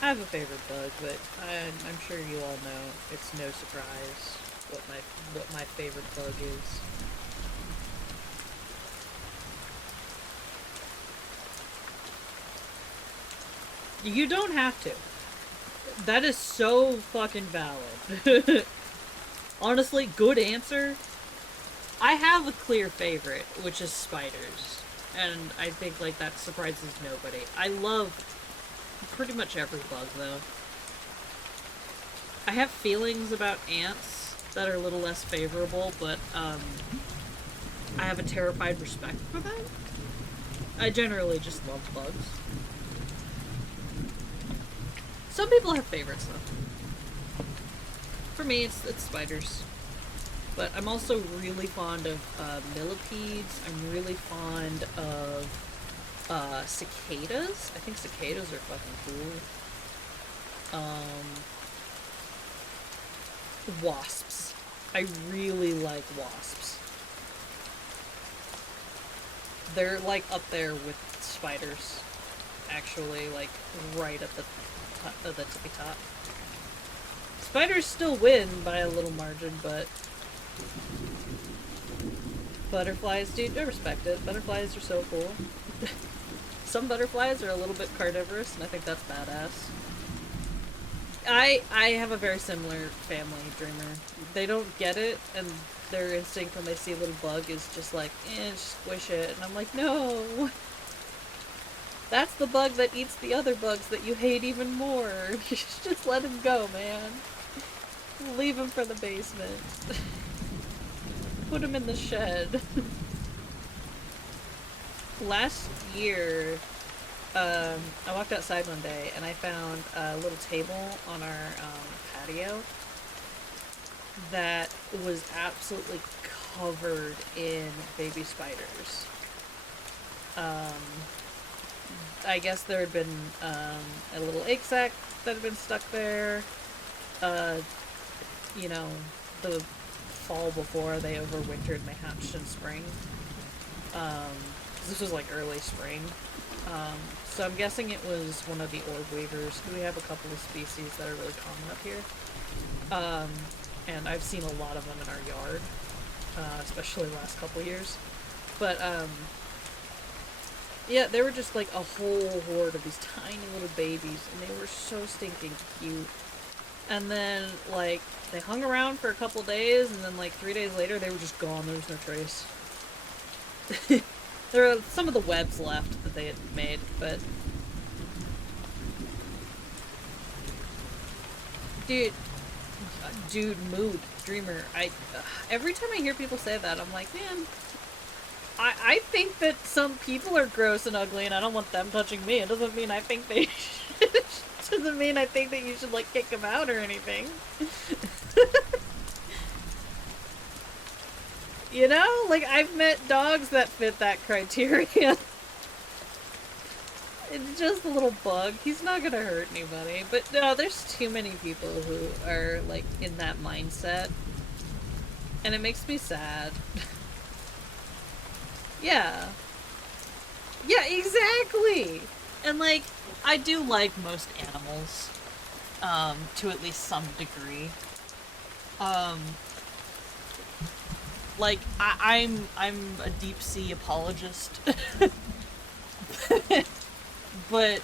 I have a favorite bug, but I'm sure you all know it's no surprise what my favorite bug is. You don't have to. That is so fucking valid. Honestly, good answer. I have a clear favorite, which is spiders. And I think, like, that surprises nobody. I love pretty much every bug, though. I have feelings about ants that are a little less favorable, but, I have a terrified respect for them. I generally just love bugs. Some people have favorites, though. For me, it's spiders. But I'm also really fond of millipedes. I'm really fond of cicadas. I think cicadas are fucking cool. Wasps. I really like wasps. They're like up there with spiders. Actually, like right at the tippy top. Spiders still win by a little margin, but butterflies, dude, I respect it. Butterflies are so cool. Some butterflies are a little bit carnivorous, and I think that's badass. I have a very similar family, Dreamer. They don't get it, and their instinct when they see a little bug is just like, squish it. And I'm like, no! That's the bug that eats the other bugs that you hate even more. Just let him go, man. Leave him for the basement. Put him in the shed. Last year, I walked outside one day and I found a little table on our patio that was absolutely covered in baby spiders. I guess there had been a little egg sac that had been stuck there. You know, the fall before they overwintered and they hatched in spring. This was like early spring. So I'm guessing it was one of the orb weavers. We have a couple of species that are really common up here. And I've seen a lot of them in our yard, especially the last couple years. But, yeah, they were just like a whole horde of these tiny little babies, and they were so stinking cute. And then, like, they hung around for a couple days, and then, like, 3 days later, they were just gone. There was no trace. There are some of the webs left that they had made, but... Dude, mood, Dreamer, every time I hear people say that, I'm like, man... I think that some people are gross and ugly, and I don't want them touching me. It doesn't mean I think they should. Doesn't mean I think that you should, like, kick them out or anything. You know? Like, I've met dogs that fit that criteria. It's just a little bug. He's not gonna hurt anybody. But no, there's too many people who are, like, in that mindset. And it makes me sad. Yeah. Yeah, exactly! And, like, I do like most animals, to at least some degree. Like, I'm a deep sea apologist. But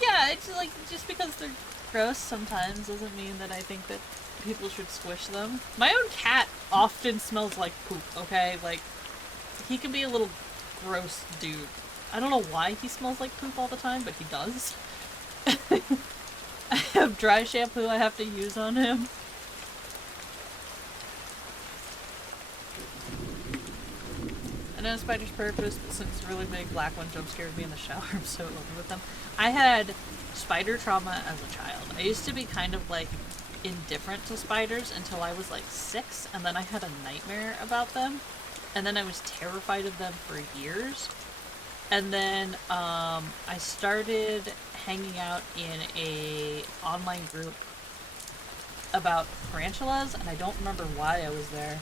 yeah, it's like, just because they're gross sometimes doesn't mean that I think that people should squish them. My own cat often smells like poop, okay? Like, he can be a little gross dude. I don't know why he smells like poop all the time, but he does. I have dry shampoo I have to use on him. I know spiders' purpose, but since really big black one jump scared me in the shower, I'm so over with them. I had spider trauma as a child. I used to be kind of like indifferent to spiders until I was like 6, and then I had a nightmare about them, and then I was terrified of them for years. And then I started hanging out in a online group about tarantulas, and I don't remember why I was there.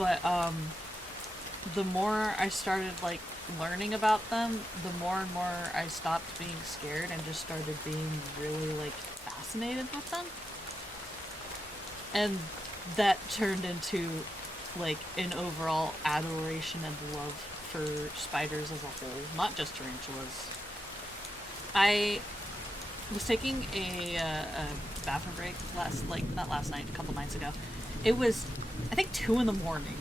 But the more I started like learning about them, the more and more I stopped being scared and just started being really like fascinated with them. And that turned into like an overall adoration and love for spiders as a whole, not just tarantulas. I was taking a bathroom break not last night, a couple nights ago. It was, I think, 2 in the morning.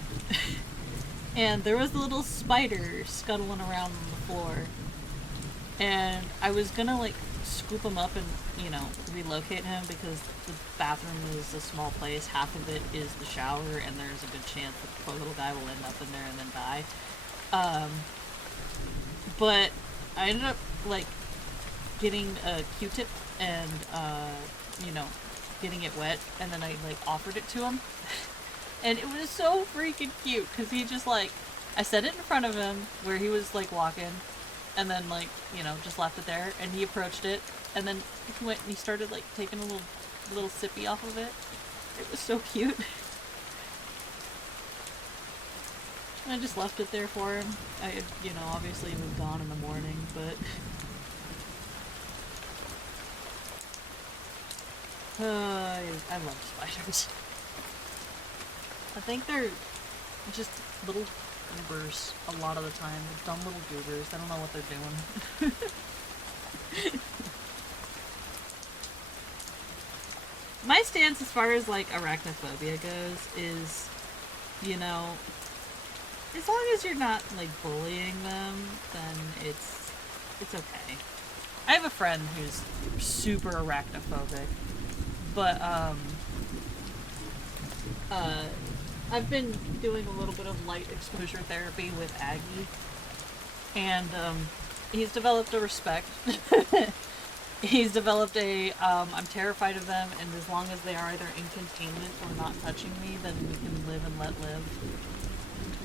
And there was a little spider scuttling around on the floor. And I was gonna, like, scoop him up and, you know, relocate him because the bathroom is a small place. Half of it is the shower, and there's a good chance that the poor little guy will end up in there and then die. But I ended up, like, getting a Q-tip and, you know, getting it wet, and then I, like, offered it to him. And it was so freaking cute, because he just, like, I set it in front of him where he was, like, walking, and then, like, you know, just left it there, and he approached it, and then he went and he started, like, taking a little sippy off of it. It was so cute. And I just left it there for him. I, you know, obviously he was gone in the morning, but... I love spiders. I think they're just little goobers a lot of the time. They're dumb little goobers. They don't know what they're doing. My stance as far as like arachnophobia goes is, you know, as long as you're not like bullying them, then it's okay. I have a friend who's super arachnophobic, but I've been doing a little bit of light exposure therapy with Aggie, and he's developed a respect. He's developed a, I'm terrified of them, and as long as they are either in containment or not touching me, then we can live and let live.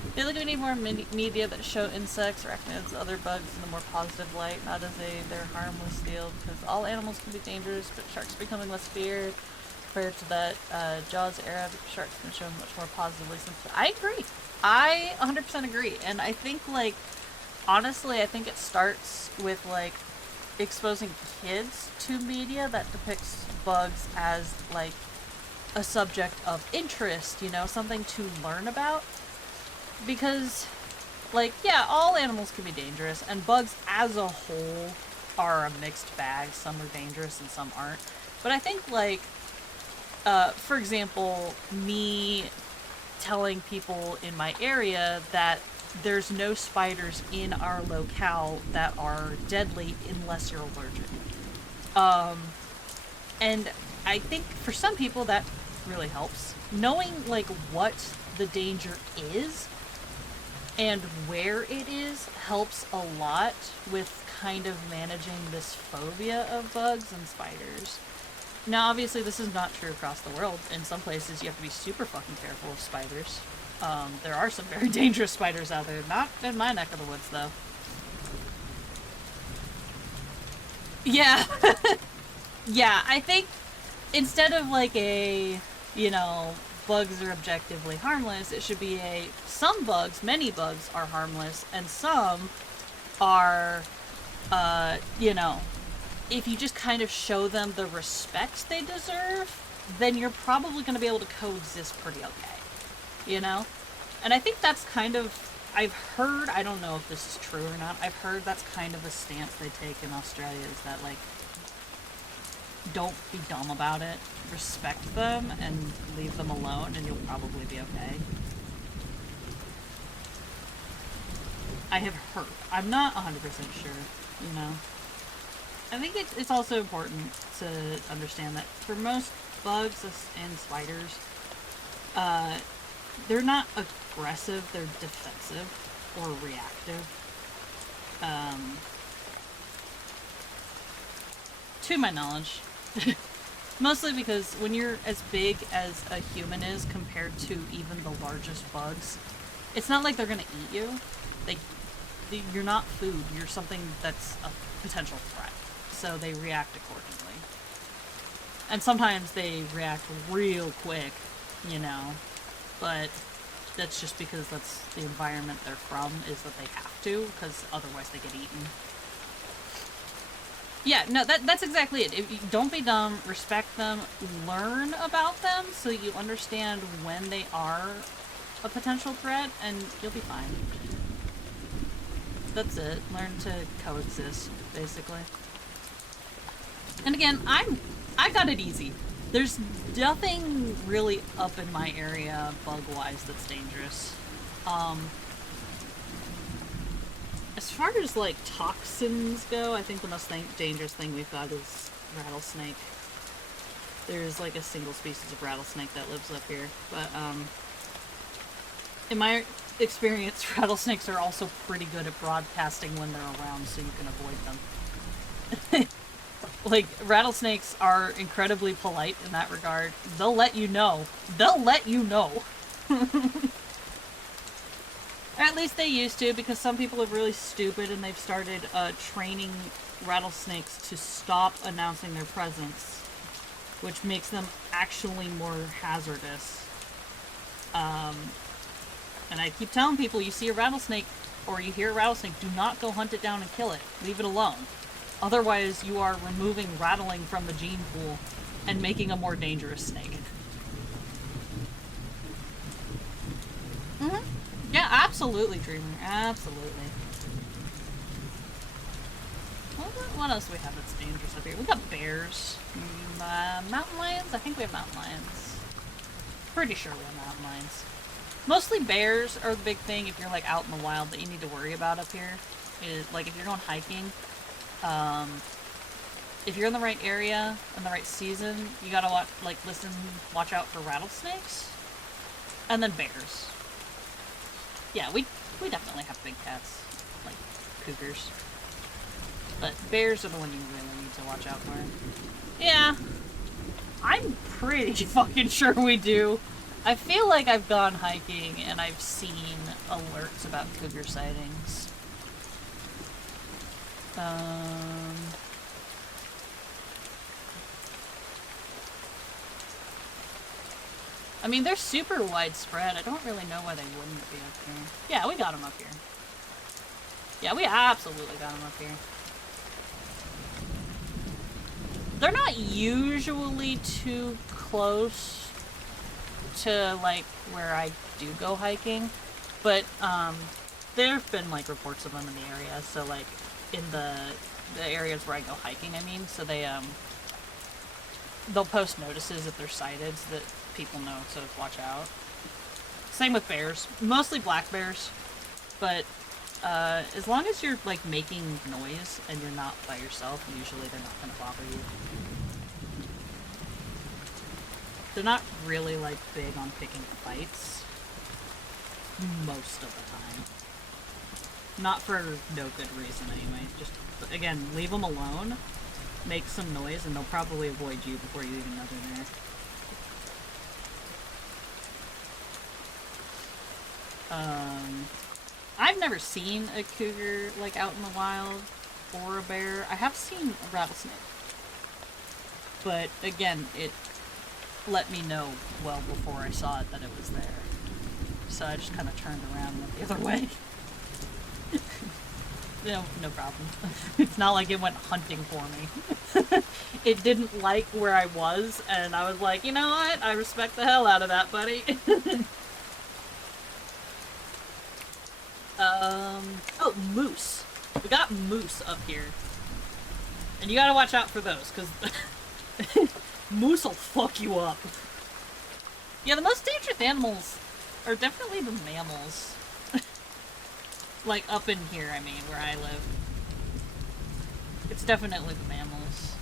I feel like we need more media that show insects, arachnids, other bugs in a more positive light, not as they're harmless deal, because all animals can be dangerous, but sharks becoming less feared. Compared to that Jaws era, sharks can show much more positively since. I agree. I 100% agree. And I think, like, honestly, I think it starts with, like, exposing kids to media that depicts bugs as, like, a subject of interest, you know, something to learn about. Because, like, yeah, all animals can be dangerous, and bugs as a whole are a mixed bag. Some are dangerous and some aren't. But I think, like, for example, me telling people in my area that there's no spiders in our locale that are deadly unless you're allergic. And I think for some people that really helps. Knowing, like, what the danger is and where it is helps a lot with kind of managing this phobia of bugs and spiders. Now, obviously, this is not true across the world. In some places, you have to be super fucking careful of spiders. There are some very dangerous spiders out there. Not in my neck of the woods, though. Yeah. Yeah, I think instead of, like, a, you know, bugs are objectively harmless, it should be a, some bugs, many bugs are harmless, and some are, you know, if you just kind of show them the respect they deserve, then you're probably going to be able to coexist pretty okay, you know? And I think that's kind of, I've heard, I don't know if this is true or not, I've heard that's kind of a stance they take in Australia, is that, like, don't be dumb about it, respect them, and leave them alone, and you'll probably be okay. I have heard. I'm not 100% sure, you know? I think it's also important to understand that for most bugs and spiders, they're not aggressive, they're defensive or reactive. To my knowledge. Mostly because when you're as big as a human is compared to even the largest bugs, it's not like they're gonna eat you. Like, you're not food, you're something that's a potential threat. So they react accordingly. And sometimes they react real quick, you know. But that's just because that's the environment they're from, is that they have to, because otherwise they get eaten. Yeah, no, that's exactly it. If you, don't be dumb, respect them, learn about them so you understand when they are a potential threat, and you'll be fine. That's it. Learn to coexist, basically. And again, I got it easy. There's nothing really up in my area bug-wise that's dangerous. As far as like toxins go, I think the most dangerous thing we've got is rattlesnake. There's like a single species of rattlesnake that lives up here, but in my experience, rattlesnakes are also pretty good at broadcasting when they're around, so you can avoid them. Like, rattlesnakes are incredibly polite in that regard. They'll let you know. They'll let you know. At least they used to, because some people are really stupid and they've started training rattlesnakes to stop announcing their presence, which makes them actually more hazardous. And I keep telling people, you see a rattlesnake or you hear a rattlesnake, do not go hunt it down and kill it. Leave it alone. Otherwise, you are removing rattling from the gene pool and making a more dangerous snake. Mm-hmm. Yeah, absolutely, Dreamer. Absolutely. What else do we have that's dangerous up here? We got bears. Mountain lions? I think we have mountain lions. Pretty sure we have mountain lions. Mostly bears are the big thing if you're like out in the wild that you need to worry about up here. Like if you're going hiking, if you're in the right area in the right season, you gotta watch out for rattlesnakes, and then bears. Yeah, we definitely have big cats, like cougars, but bears are the one you really need to watch out for. Yeah, I'm pretty fucking sure we do. I feel like I've gone hiking and I've seen alerts about cougar sightings. I mean, they're super widespread. I don't really know why they wouldn't be up here. Yeah, we got them up here. Yeah, we absolutely got them up here. They're not usually too close to, like, where I do go hiking, but, there have been, like, reports of them in the area, so, like, in the areas where I go hiking, I mean, so they'll post notices if they're sighted so that people know to watch out. Same with bears. Mostly black bears, but, as long as you're, like, making noise and you're not by yourself, usually they're not gonna bother you. They're not really, like, big on picking fights. Most of the time. Not for no good reason, anyway. Just, again, leave them alone, make some noise, and they'll probably avoid you before you even know they're there. I've never seen a cougar, like, out in the wild, or a bear. I have seen a rattlesnake. But, again, it let me know well before I saw it that it was there. So I just kind of turned around and went the other way. No problem. It's not like it went hunting for me. It didn't like where I was, and I was like, you know what? I respect the hell out of that, buddy. Oh, moose. We got moose up here. And you gotta watch out for those, because moose will fuck you up. Yeah, the most dangerous animals are definitely the mammals. Like, up in here, I mean, where I live. It's definitely the mammals.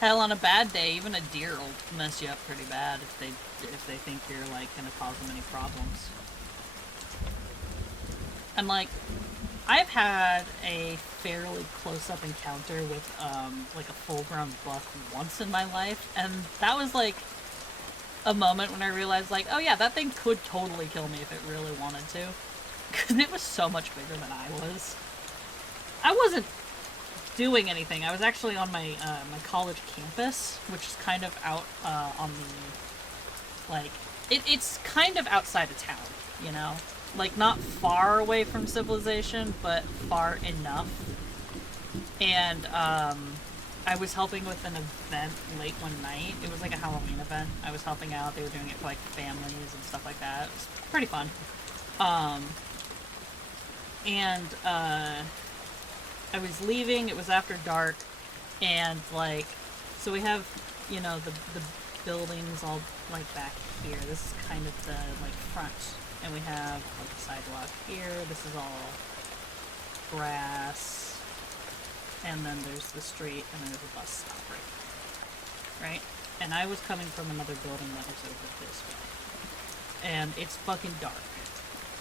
Hell, on a bad day, even a deer will mess you up pretty bad if they think you're, like, gonna cause them any problems. And, like, I've had a fairly close-up encounter with, like, a full-grown buck once in my life, and that was, like, a moment when I realized, like, oh yeah, that thing could totally kill me if it really wanted to. Because it was so much bigger than I was. I wasn't doing anything. I was actually on my my college campus, which is kind of out on the, like, it's kind of outside of town, you know? Like, not far away from civilization, but far enough. And I was helping with an event late one night. It was like a Halloween event. I was helping out. They were doing it for like families and stuff like that. It was pretty fun. And I was leaving. It was after dark, and like, so we have, you know, the buildings all like back here. This is kind of the like front, and we have like the sidewalk here. This is all grass. And then there's the street, and then there's a bus stop right? And I was coming from another building that was over this way. And it's fucking dark.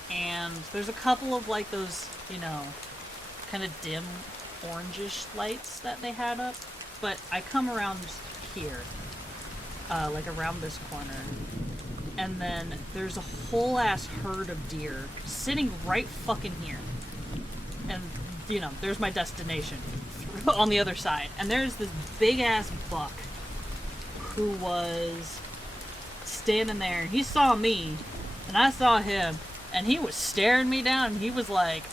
And there's a couple of, like, those, you know, kind of dim orangish lights that they had up. But I come around here, like around this corner, and then there's a whole ass herd of deer sitting right fucking here. And, you know, there's my destination. On the other side, and there's this big ass buck who was standing there. He saw me and I saw him, and he was staring me down, and he was like,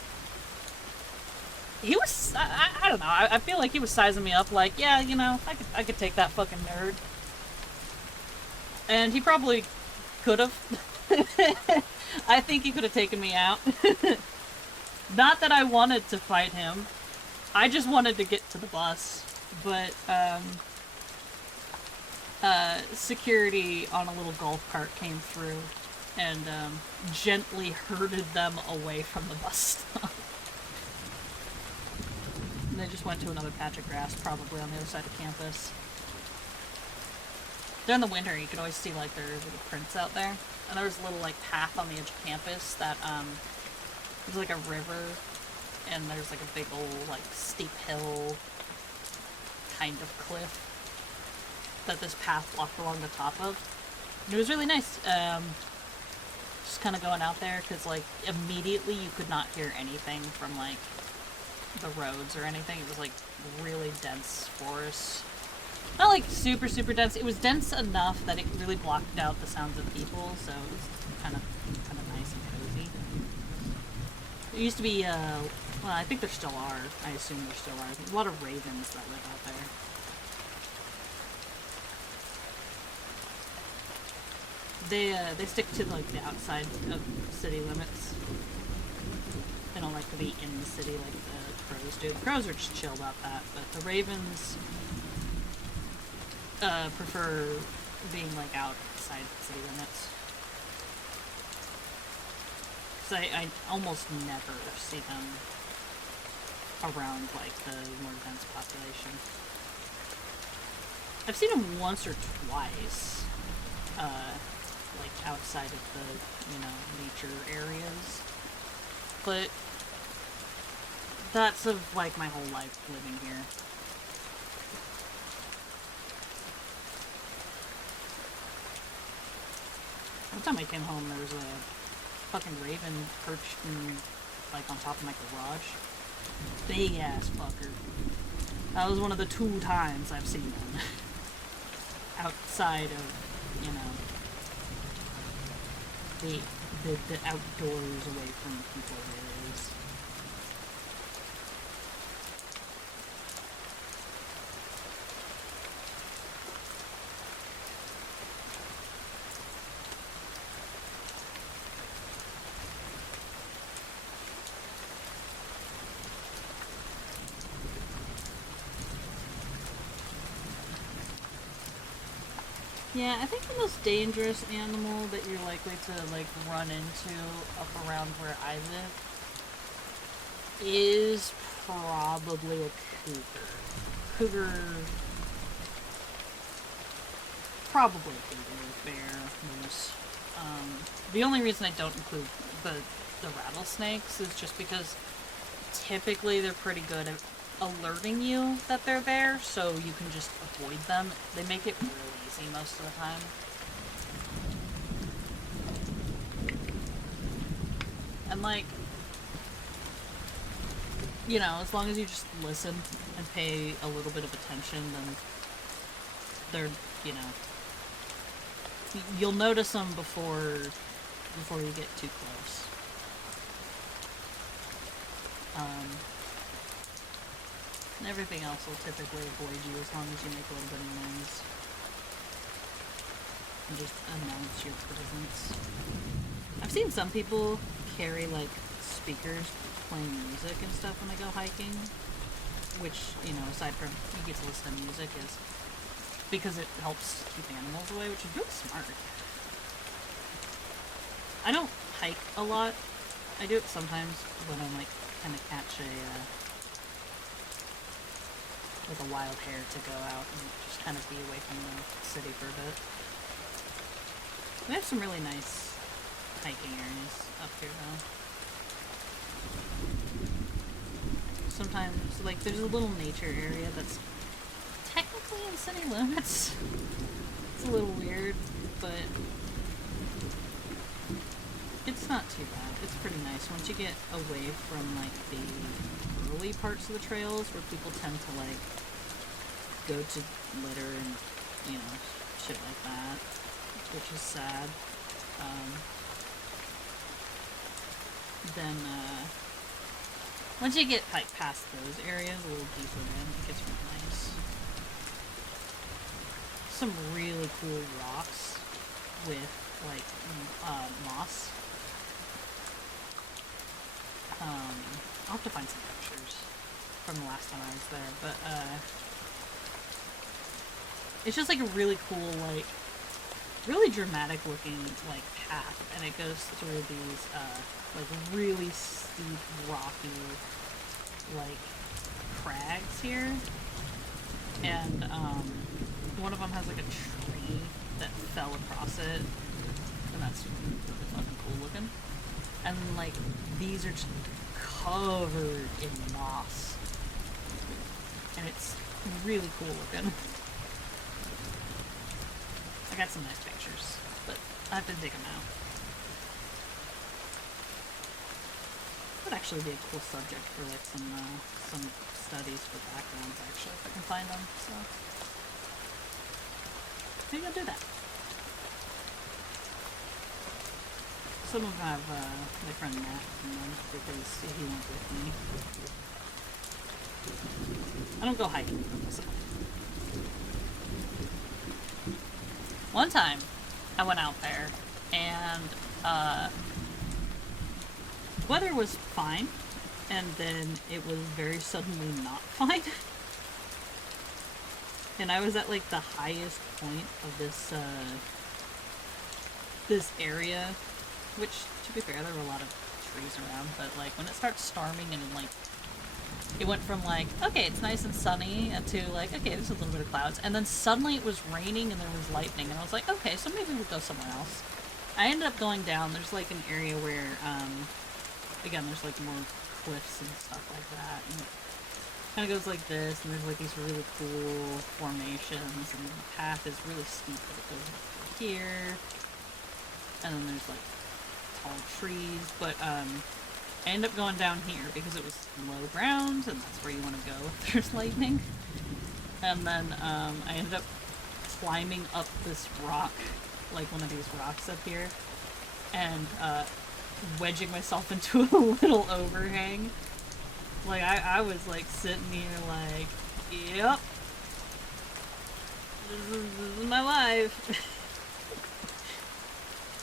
I don't know, I feel like he was sizing me up like, yeah, you know, I could take that fucking nerd. And he probably could have. I think he could have taken me out. Not that I wanted to fight him. I just wanted to get to the bus, but security on a little golf cart came through and gently herded them away from the bus stop. And they just went to another patch of grass, probably on the other side of campus. During the winter, you could always see like their little prints out there, and there was a little like path on the edge of campus that was like a river. And there's like a big old, like, steep hill kind of cliff that this path walked along the top of. And it was really nice. Just kind of going out there, because, like, immediately you could not hear anything from, like, the roads or anything. It was, like, really dense forest. Not, like, super, super dense. It was dense enough that it really blocked out the sounds of people, so it was kind of nice and cozy. There used to be, well, I think there still are. I assume there still are. There's a lot of ravens that live out there. They stick to, like, the outside of city limits. They don't like to be in the city like the crows do. The crows are just chill about that, but the ravens prefer being, like, outside city limits. So I almost never see them around, like, the more dense population. I've seen them once or twice, like, outside of the, you know, nature areas. But that's of, like, my whole life living here. One time I came home, there was a fucking raven perched in, like, on top of my garage. Big ass fucker. That was one of the 2 times I've seen them. Outside of, you know, the outdoors away from people areas. Yeah, I think the most dangerous animal that you're likely to, like, run into up around where I live is probably a cougar. Probably a cougar, bear, moose. The only reason I don't include the rattlesnakes is just because typically they're pretty good at alerting you that they're there, so you can just avoid them. They make it really easy most of the time. And, like, you know, as long as you just listen and pay a little bit of attention, then they're, you know, you'll notice them before you get too close. And everything else will typically avoid you as long as you make a little bit of noise. And just announce your presence. I've seen some people carry, like, speakers playing music and stuff when they go hiking. Which, you know, aside from you get to listen to music, is because it helps keep animals away, which is really smart. I don't hike a lot. I do it sometimes when I'm, like, kind of catch like a wild hare to go out and just kind of be away from the city for a bit. We have some really nice hiking areas up here, though. Sometimes, like, there's a little nature area that's technically in city limits. It's a little weird, but it's not too bad. It's pretty nice once you get away from, like, the early parts of the trails where people tend to, like, go to litter and, you know, shit like that, which is sad. Then, once you get, like, past those areas, a little deeper in, it gets really nice. Some really cool rocks with, like, moss. I'll have to find some pictures from the last time I was there, but, it's just, like, a really cool, like, really dramatic looking, like, path, and it goes through these, like, really steep, rocky, like, crags here, and, one of them has, like, a tree that fell across it, and that's really fucking cool looking, and, like, these are just covered in moss, and it's really cool looking. I got some nice pictures, but I have to dig them out. Would actually be a cool subject for, like, some studies for backgrounds, actually, if I can find them, so maybe I'll do that. Some of them have, my friend Matt in them, because he went with me. I don't go hiking with myself. One time, I went out there, and, weather was fine, and then it was very suddenly not fine. And I was at, like, the highest point of this, this area, which, to be fair, there were a lot of trees around, but, like, when it starts storming and, like, it went from, like, okay, it's nice and sunny, to, like, okay, there's a little bit of clouds, and then suddenly it was raining and there was lightning, and I was like, okay, so maybe we'll go somewhere else. I ended up going down. There's, like, an area where, again, there's, like, more cliffs and stuff like that, and it kind of goes like this, and there's, like, these really cool formations, and the path is really steep, but it goes up to here, and then there's, like, tall trees, but, I ended up going down here because it was low ground, and that's where you want to go if there's lightning. And then, I ended up climbing up this rock, like one of these rocks up here, and, wedging myself into a little overhang. Like, I was, like, sitting here like, yep, this is my life.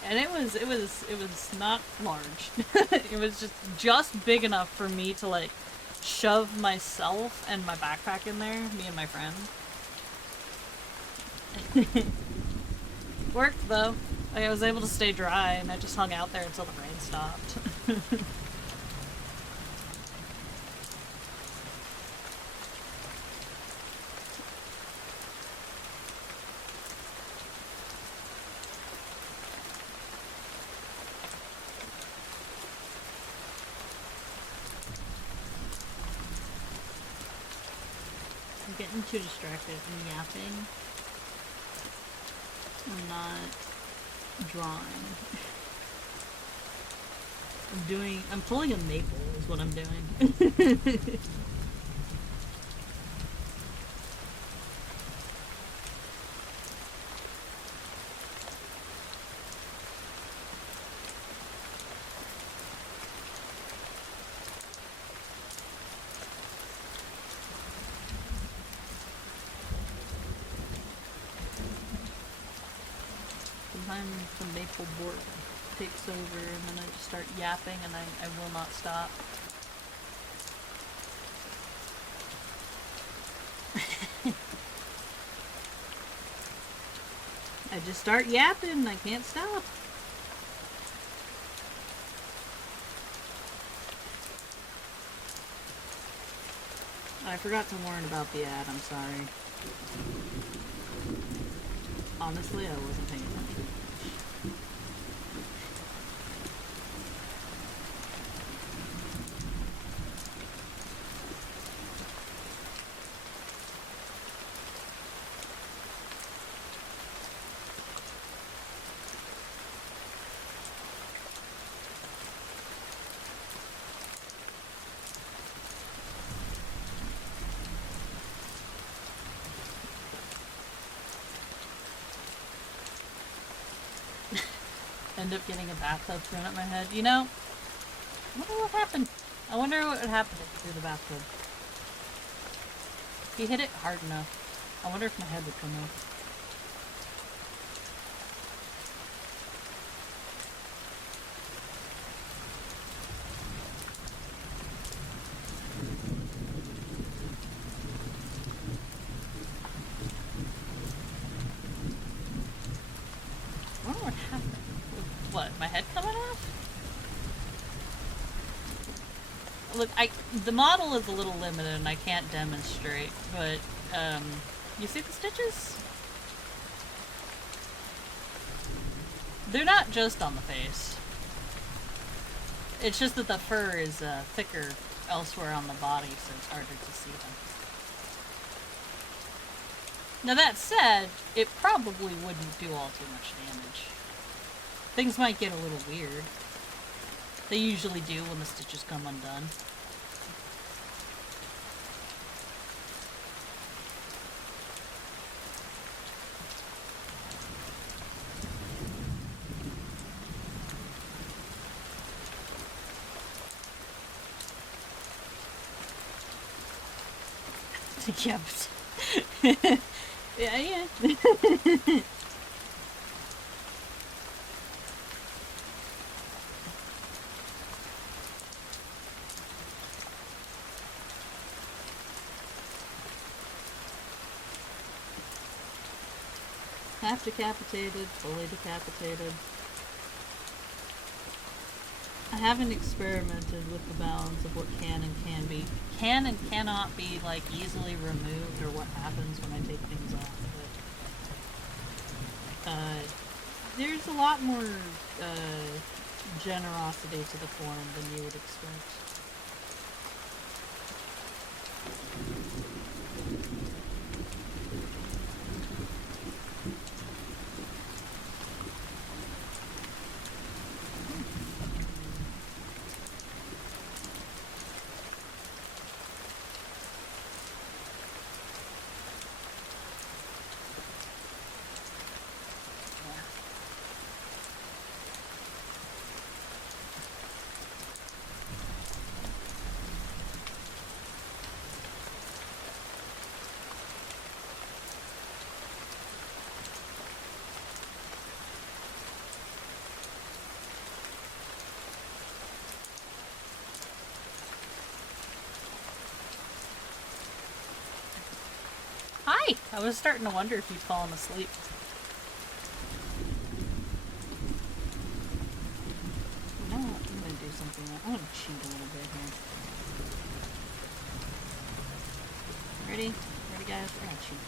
And it was not large. It was just big enough for me to, like, shove myself and my backpack in there, me and my friend. Worked, though. Like, I was able to stay dry, and I just hung out there until the rain stopped. I'm getting too distracted from yapping. I'm not drawing. I'm pulling a maple is what I'm doing. Sometimes the maple board takes over and then I just start yapping and I will not stop. I just start yapping and I can't stop. I forgot to warn about the ad, I'm sorry. Honestly, I wasn't paying attention. End up getting a bathtub thrown at my head. You know, I wonder what happened. I wonder what would happen if he threw the bathtub. If he hit it hard enough, I wonder if my head would come off. I wonder what happened. What, my head coming off? Look, the model is a little limited and I can't demonstrate, but, you see the stitches? They're not just on the face. It's just that the fur is, thicker elsewhere on the body, so it's harder to see them. Now that said, it probably wouldn't do all too much damage. Things might get a little weird. They usually do when the stitches come undone. Yep. Yeah. Half decapitated, fully decapitated. I haven't experimented with the balance of what can and cannot be like easily removed, or what happens when I take things off. But there's a lot more generosity to the form than you would expect. Hi! I was starting to wonder if you'd fallen asleep. You know what? I'm gonna do something. I'm gonna cheat a little bit here. Ready? Ready, guys? We're gonna cheat.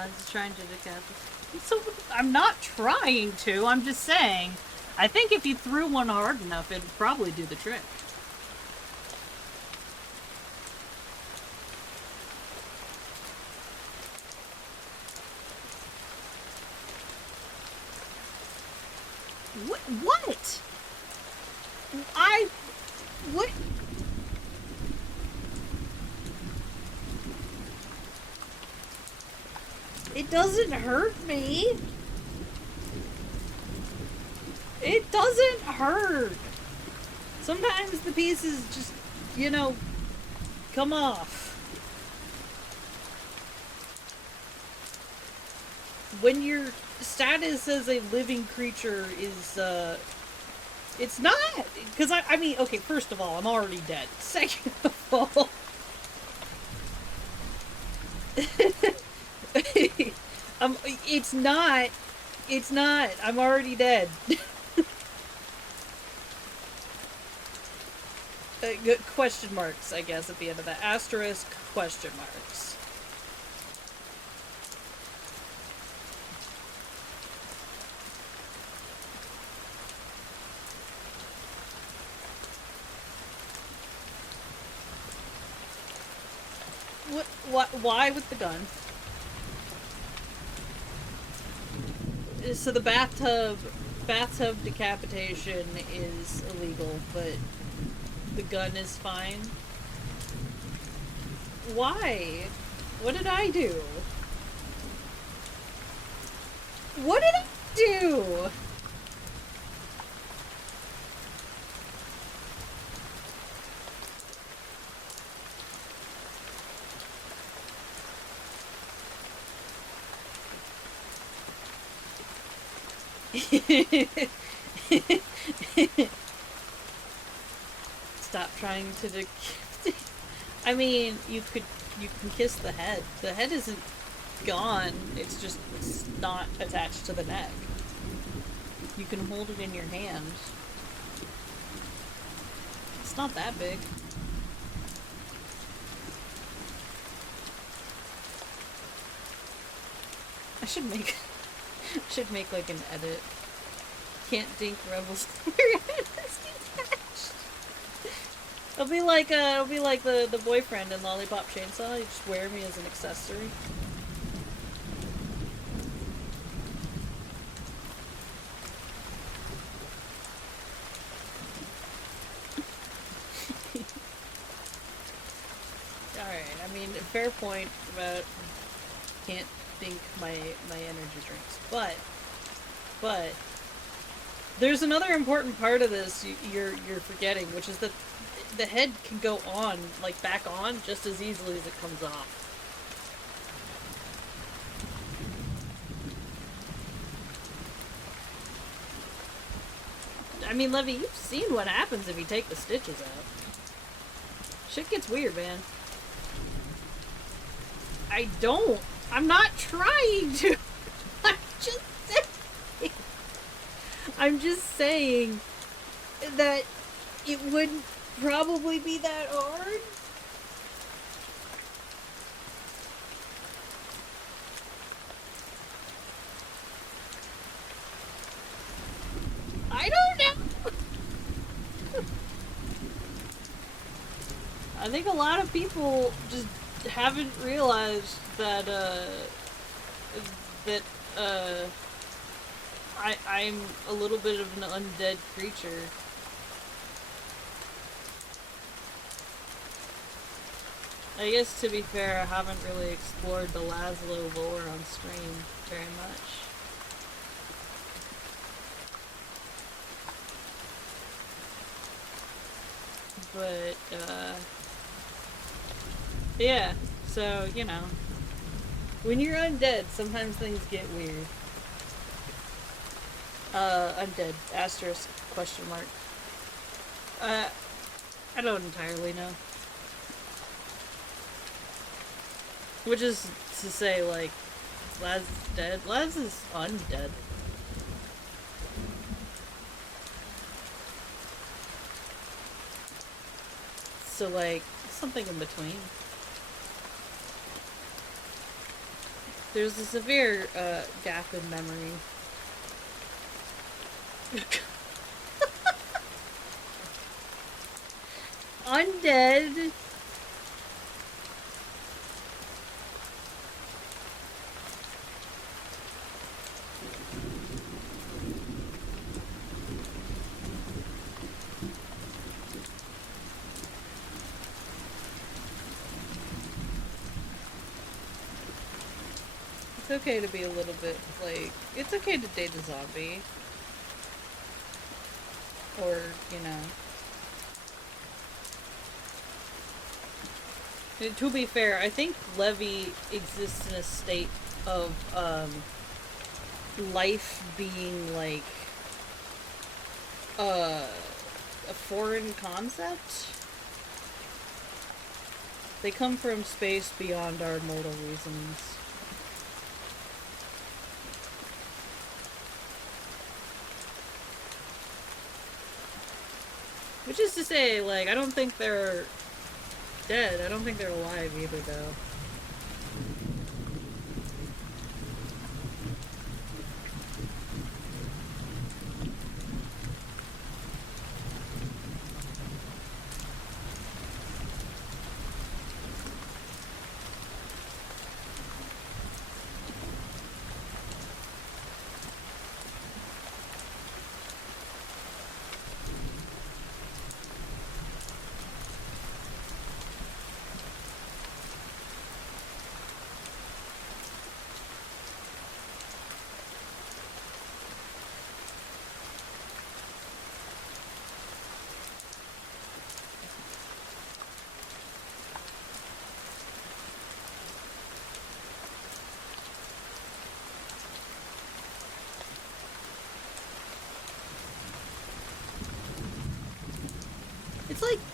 Laz is trying to decapitate. So I'm not trying to. I'm just saying. I think if you threw one hard enough, it'd probably do the trick. What? What? It doesn't hurt me. It doesn't hurt. Sometimes the pieces just, come off. When your status as a living creature is, it's not, because I mean, okay, first of all, I'm already dead. Second of all, it's not, I'm already dead. Question marks, I guess, at the end of that. Asterisk, question marks. Why with the gun? So the bathtub decapitation is illegal, but the gun is fine. Why? What did I do? What did I do? Stop trying to I mean, you can kiss the head. The head isn't gone. It's just not attached to the neck. You can hold it in your hand. It's not that big. I should make like an edit. Can't dink rebels. It'll be like the boyfriend in Lollipop Chainsaw. You just wear me as an accessory. Alright, I mean, fair point about can't think my energy drinks. But there's another important part of this you're forgetting, which is that the head can go on, like back on, just as easily as it comes off. I mean, Levy, you've seen what happens if you take the stitches out. Shit gets weird, man. I don't. I'm not trying to. I'm just saying that it wouldn't probably be that hard. I don't know. I think a lot of people just haven't realized that I'm a little bit of an undead creature. I guess, to be fair, I haven't really explored the Laszlo lore on stream very much. But, yeah, so, when you're undead, sometimes things get weird. Undead, asterisk, question mark. I don't entirely know. Which is to say, like, Laz is dead. Laz is undead. So, like, something in between. There's a severe gap in memory. Undead. It's okay to be a little bit, like, it's okay to date a zombie. Or, you know. And to be fair, I think Levy exists in a state of, life being, like, a foreign concept. They come from space beyond our mortal reasons. Which is to say, like, I don't think they're dead. I don't think they're alive either, though.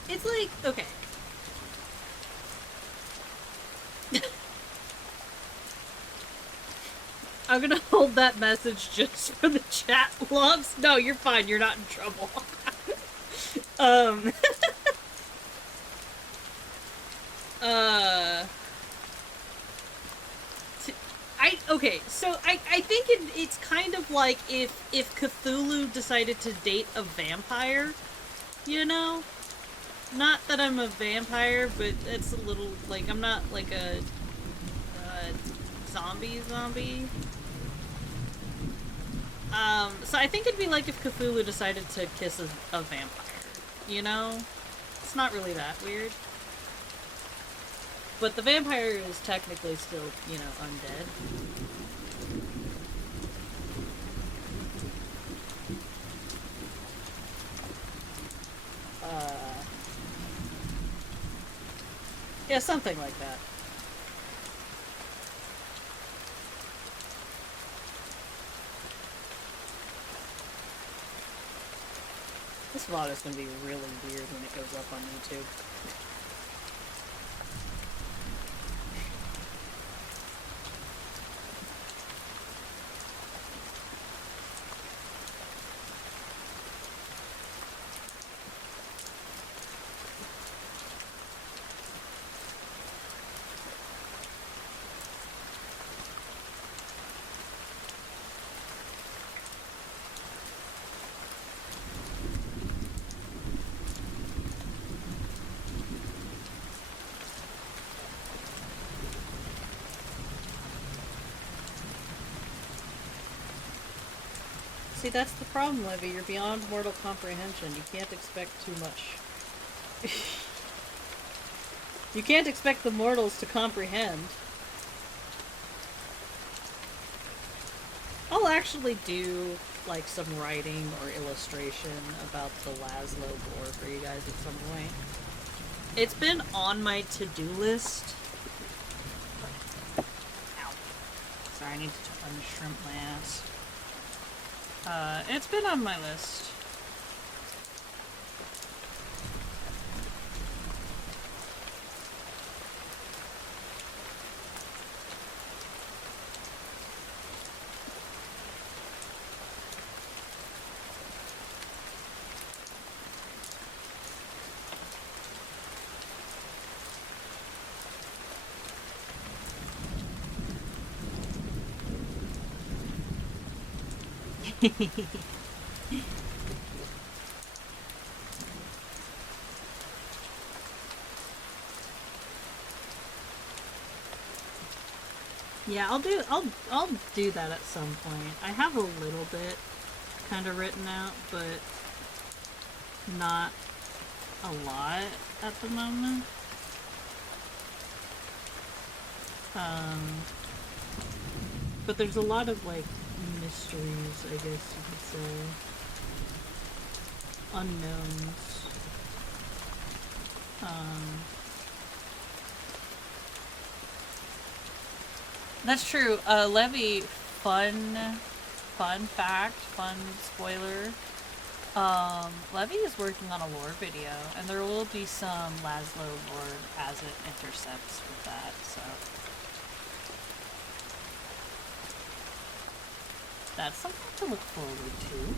It's like, okay. I'm gonna hold that message just for the chat logs. No, you're fine. You're not in trouble. Okay, so I think it's kind of like if Cthulhu decided to date a vampire, you know? Not that I'm a vampire, but it's a little, like, I'm not like a zombie. So I think it'd be like if Cthulhu decided to kiss a vampire, you know? It's not really that weird. But the vampire is technically still, you know, undead. Yeah, something like that. This VOD is gonna be really weird when it goes up on YouTube. See, that's the problem, Levy. You're beyond mortal comprehension. You can't expect too much. You can't expect the mortals to comprehend. I'll actually do, like, some writing or illustration about the Laszlo lore for you guys at some point. It's been on my to-do list. Ow. Sorry, I need to unshrimp my ass. It's been on my list. Yeah, I'll do that at some point. I have a little bit kind of written out, but not a lot at the moment. But there's a lot of like mysteries, I guess you could say. Unknowns. That's true. Levy, fun fact, fun spoiler. Levy is working on a lore video, and there will be some Laszlo lore as it intercepts with that, so. That's something to look forward to.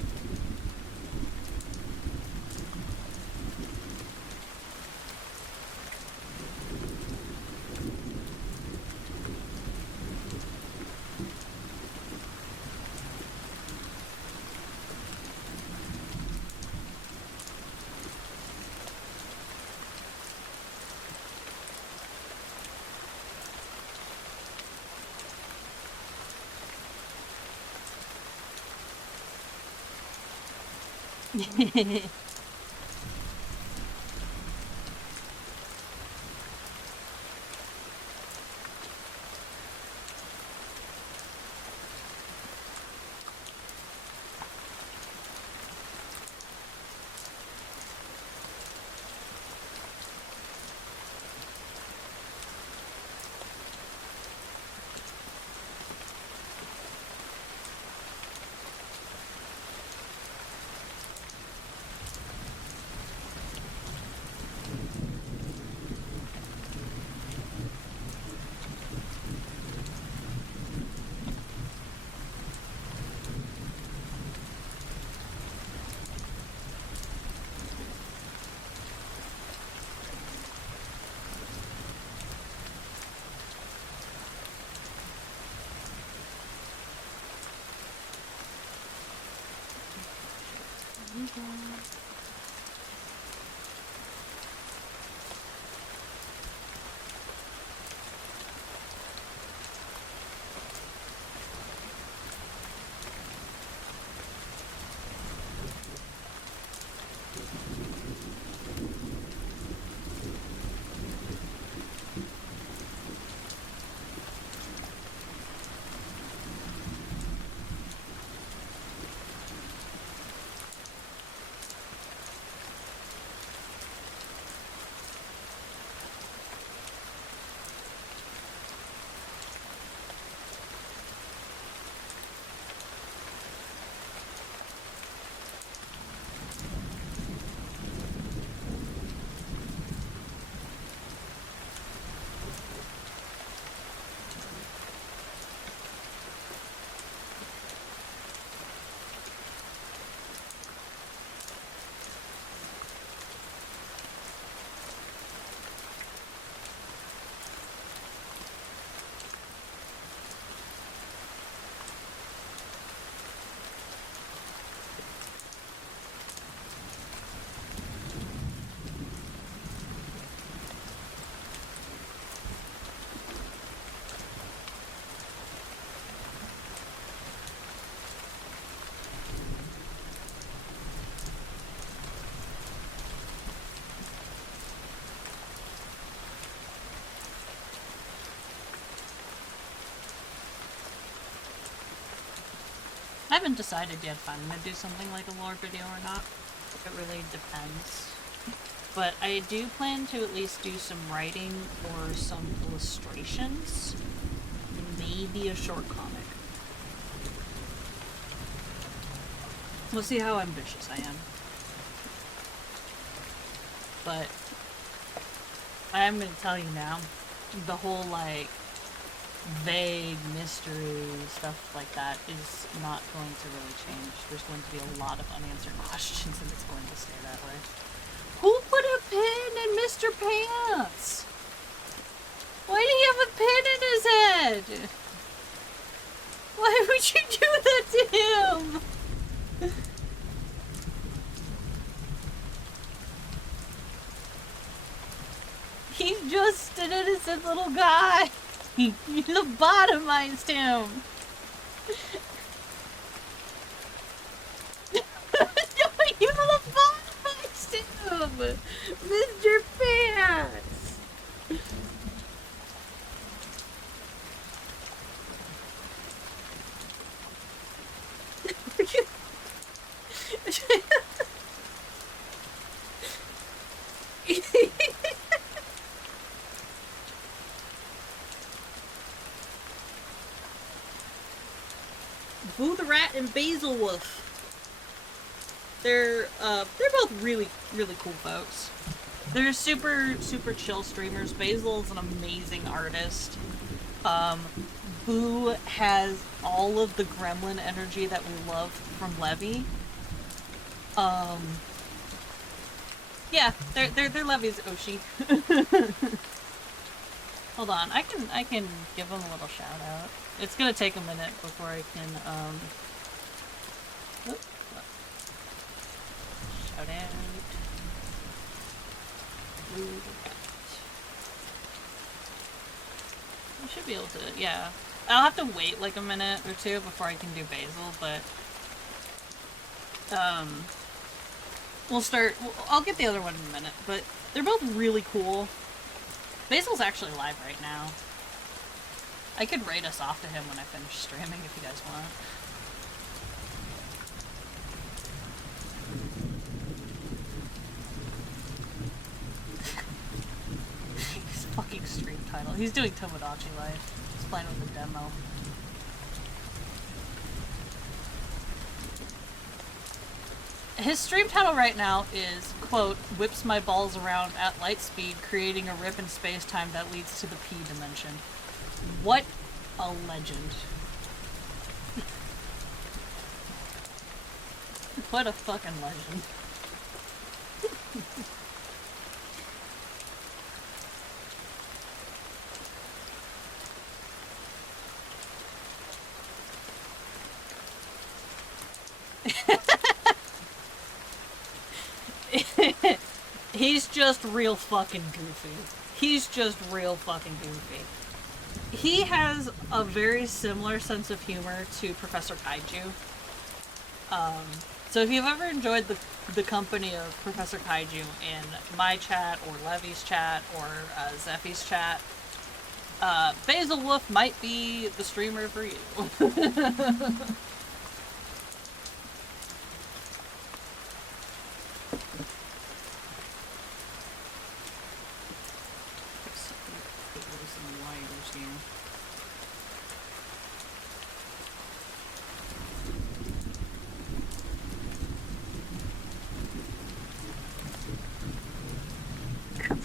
I haven't decided yet if I'm gonna do something like a lore video or not. It really depends. But I do plan to at least do some writing or some illustrations. Maybe a short comic. We'll see how ambitious I am. But I'm gonna tell you now, the whole like vague mystery stuff like that is not going to really change. There's going to be a lot of unanswered questions and it's going to stay that way. Who put a pin in Mr. Pants? Why do you have a pin in his head? Why would you do that to him? He's just an innocent little guy. You lobotomized him. You lobotomized him, Mr. Pants. Boo the Rat and Basil Wolf. They're both really, really cool folks. They're super, super chill streamers. Basil's an amazing artist. Boo has all of the gremlin energy that we love from Levy. Yeah, they're Levy's Oshi. Hold on, I can give them a little shout out. It's gonna take a minute before I can shout out. I should be able to, yeah. I'll have to wait like a minute or two before I can do Basil, but I'll get the other one in a minute, but they're both really cool. Basil's actually live right now. I could raid us off to him when I finish streaming if you guys want. His fucking stream title. He's doing Tomodachi Life. He's playing with the demo. His stream title right now is, quote, whips my balls around at light speed, creating a rip in space-time that leads to the P dimension. What a legend. What a fucking legend. He's just real fucking goofy. He's just real fucking goofy. He has a very similar sense of humor to Professor Kaiju. So if you've ever enjoyed the company of Professor Kaiju in my chat, or Levy's chat, or Zeffy's chat, Basil Wolf might be the streamer for you.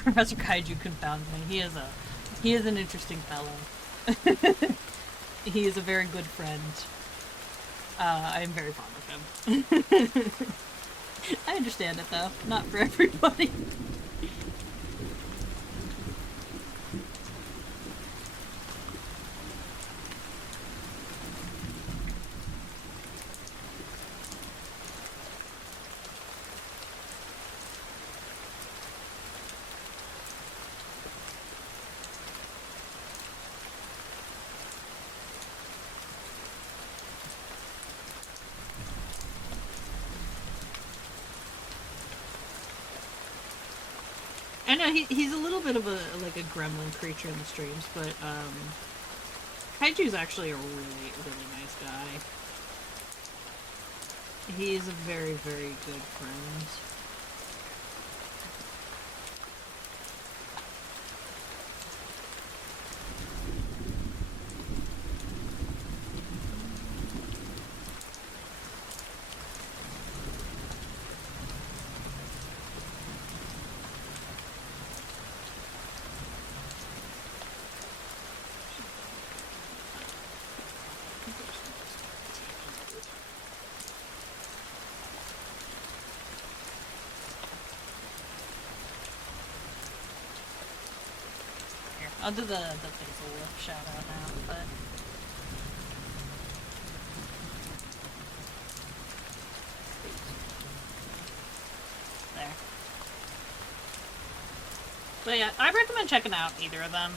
Professor Kaiju confounds me. He is an interesting fellow. He is a very good friend. I am very fond of him. I understand it though. Not for everybody. I know he's a little bit of a gremlin creature in the streams, but Kaiju's actually a really, really nice guy. He is a very, very good friend. I'll do the Basil Wolf shout out now, but there. But yeah, I recommend checking out either of them.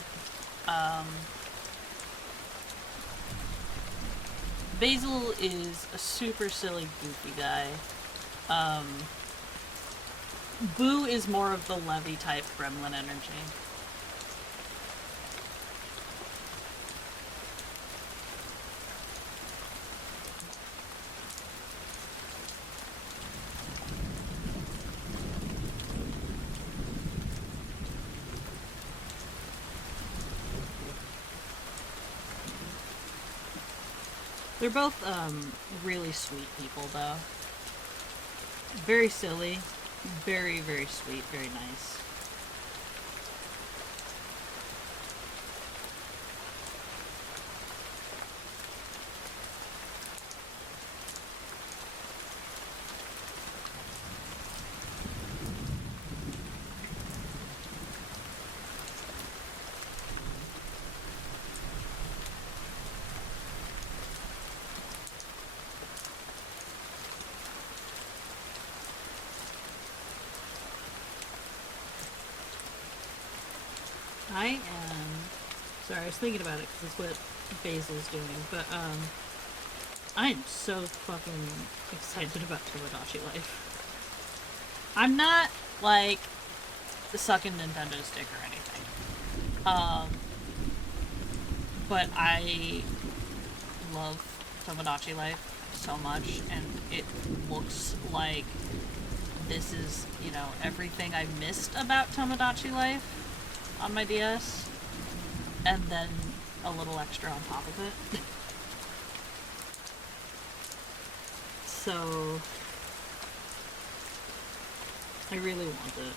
Basil is a super silly, goofy guy. Boo is more of the Levy type gremlin energy. They're both really sweet people, though. Very silly, very, very sweet, very nice. I am... Sorry, I was thinking about it because it's what Basil's doing, but I am so fucking excited about Tomodachi Life. I'm not, like, sucking Nintendo stick or anything. But I love Tomodachi Life so much, and it looks like this is, you know, everything I missed about Tomodachi Life on my DS, and then a little extra on top of it. So, I really want it.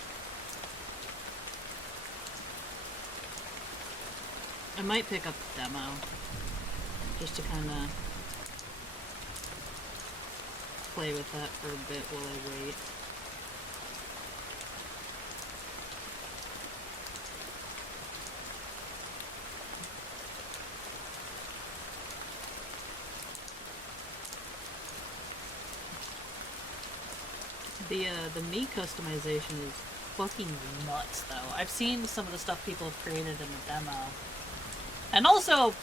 I might pick up the demo, just to kind of play with that for a bit while I wait. The Mii customization is fucking nuts, though. I've seen some of the stuff people have created in the demo. And also,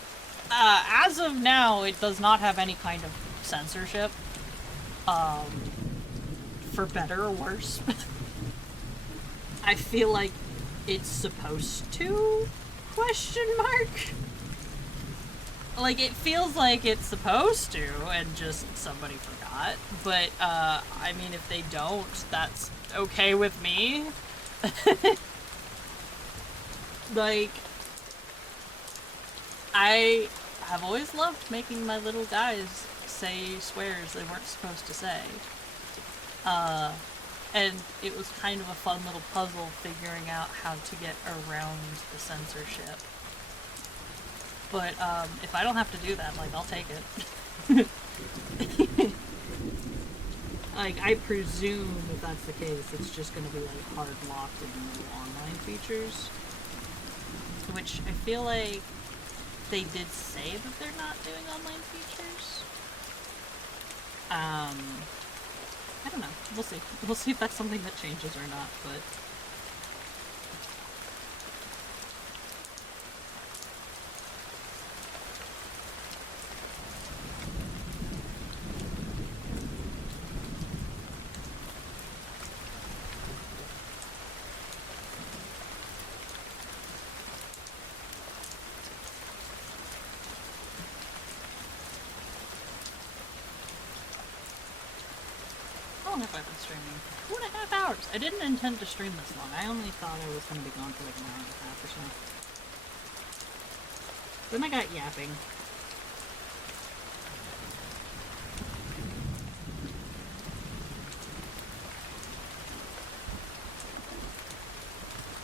as of now, it does not have any kind of censorship. For better or worse. I feel like it's supposed to? Question mark? Like, it feels like it's supposed to, and just somebody forgot. But, I mean, if they don't, that's okay with me. Like, I have always loved making my little guys say swears they weren't supposed to say. And it was kind of a fun little puzzle figuring out how to get around the censorship. But, if I don't have to do that, like, I'll take it. Like, I presume if that's the case, it's just gonna be, like, hard locked in the online features. Which I feel like they did say that they're not doing online features. I don't know. We'll see. We'll see if that's something that changes or not, but... How long have I been streaming? 2.5 hours! I didn't intend to stream this long. I only thought I was going to be gone for like an hour and a half or so. Then I got yapping.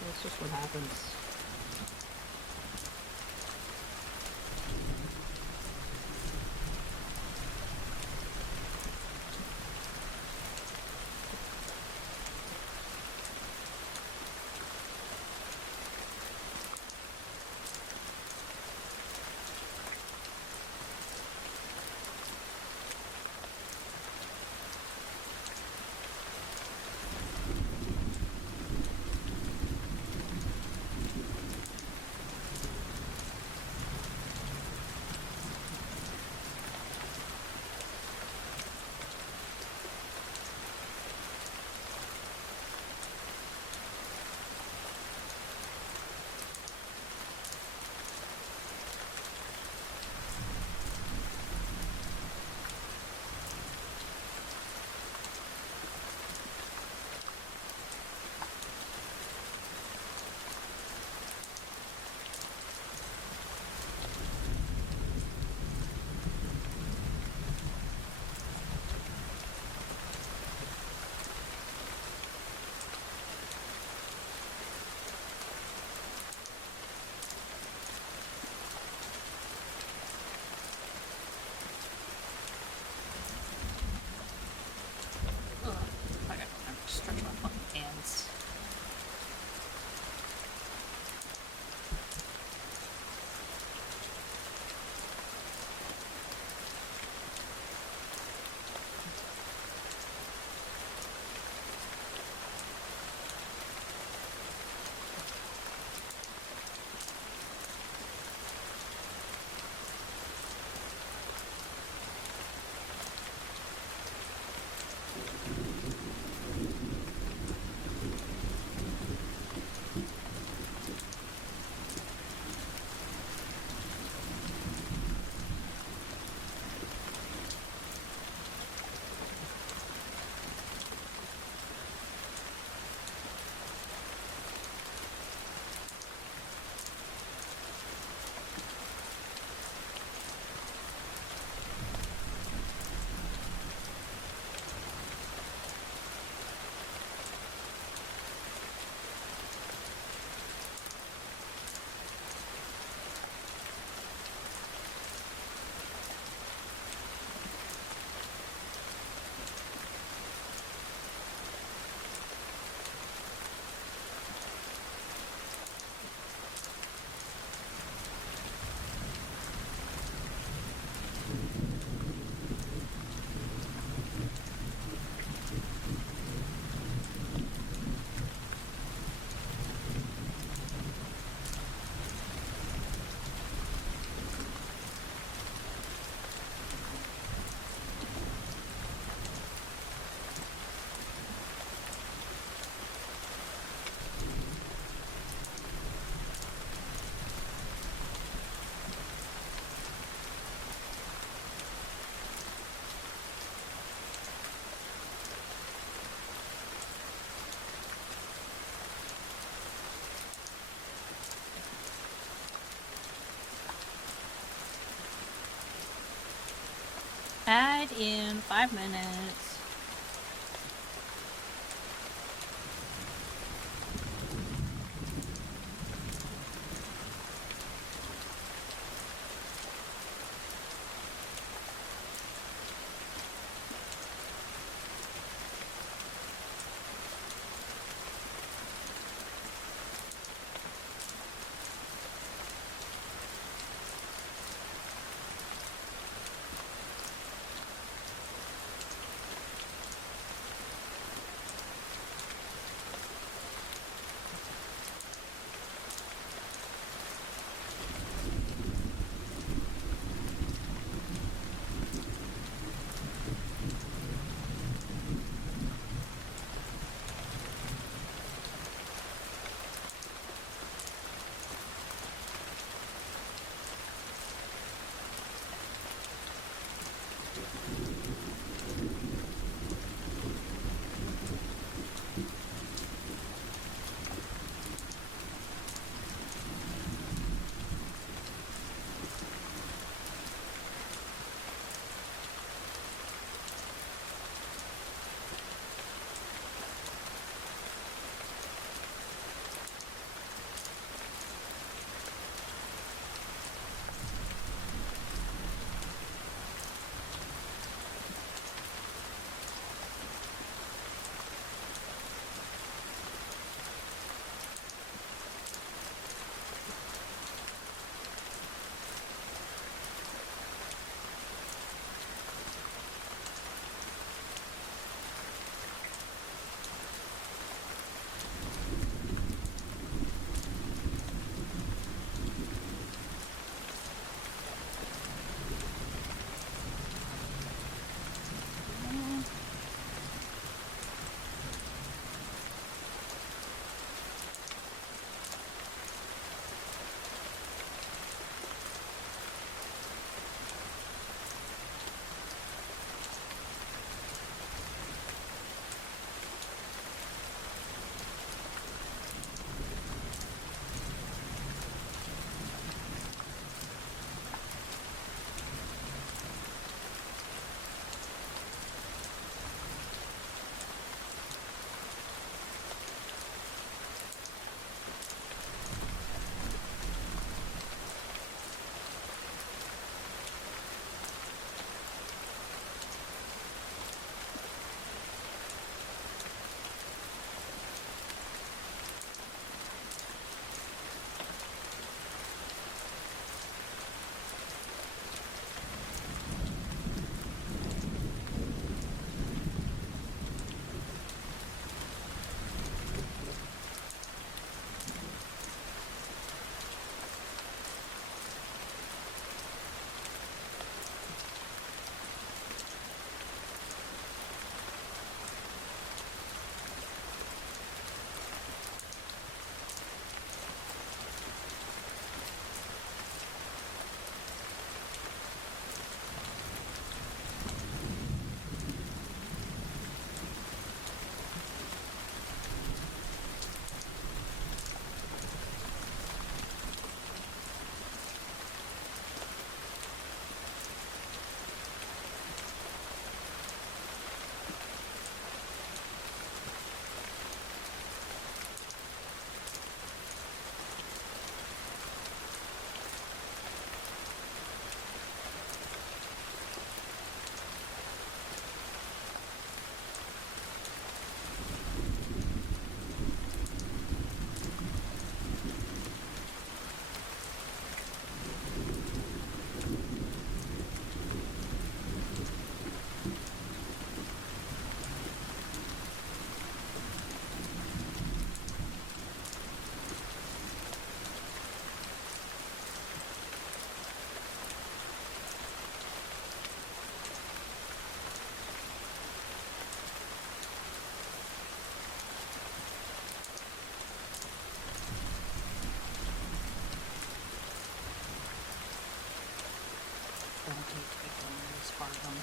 That's just what happens. in 5 minutes.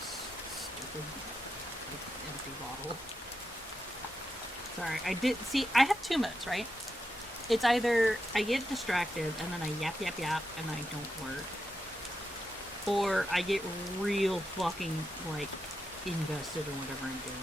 Stupid empty bottle. Sorry, I did see. I have 2 modes, right? It's either I get distracted and then I yap and I don't work, or I get real fucking, like, invested in whatever I'm doing.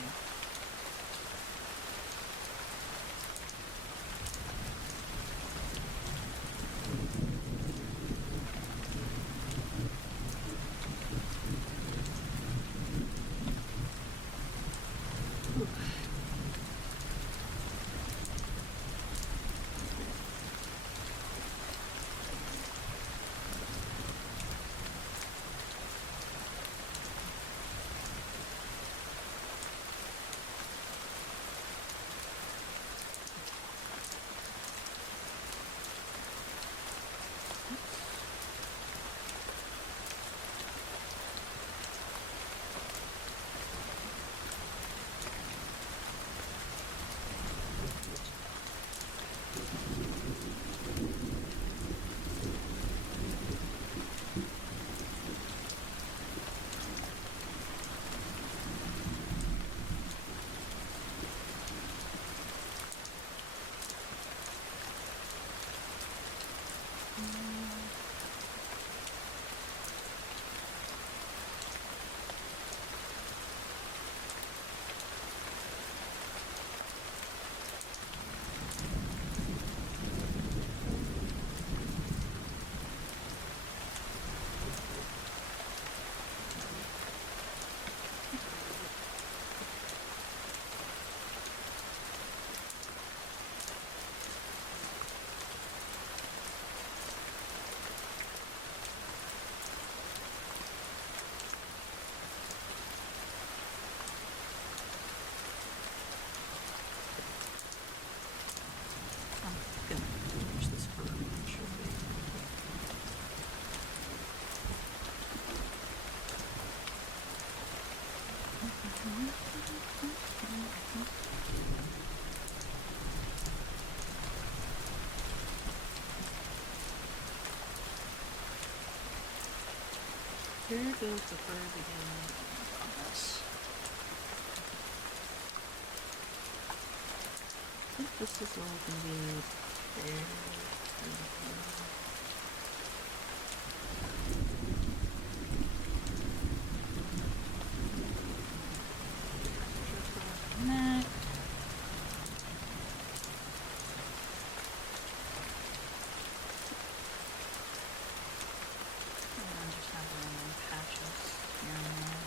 I'm gonna finish this for eventually. Here goes the fur beginning on this. I think this is all going to be there. Neck. And just have random patches here and there.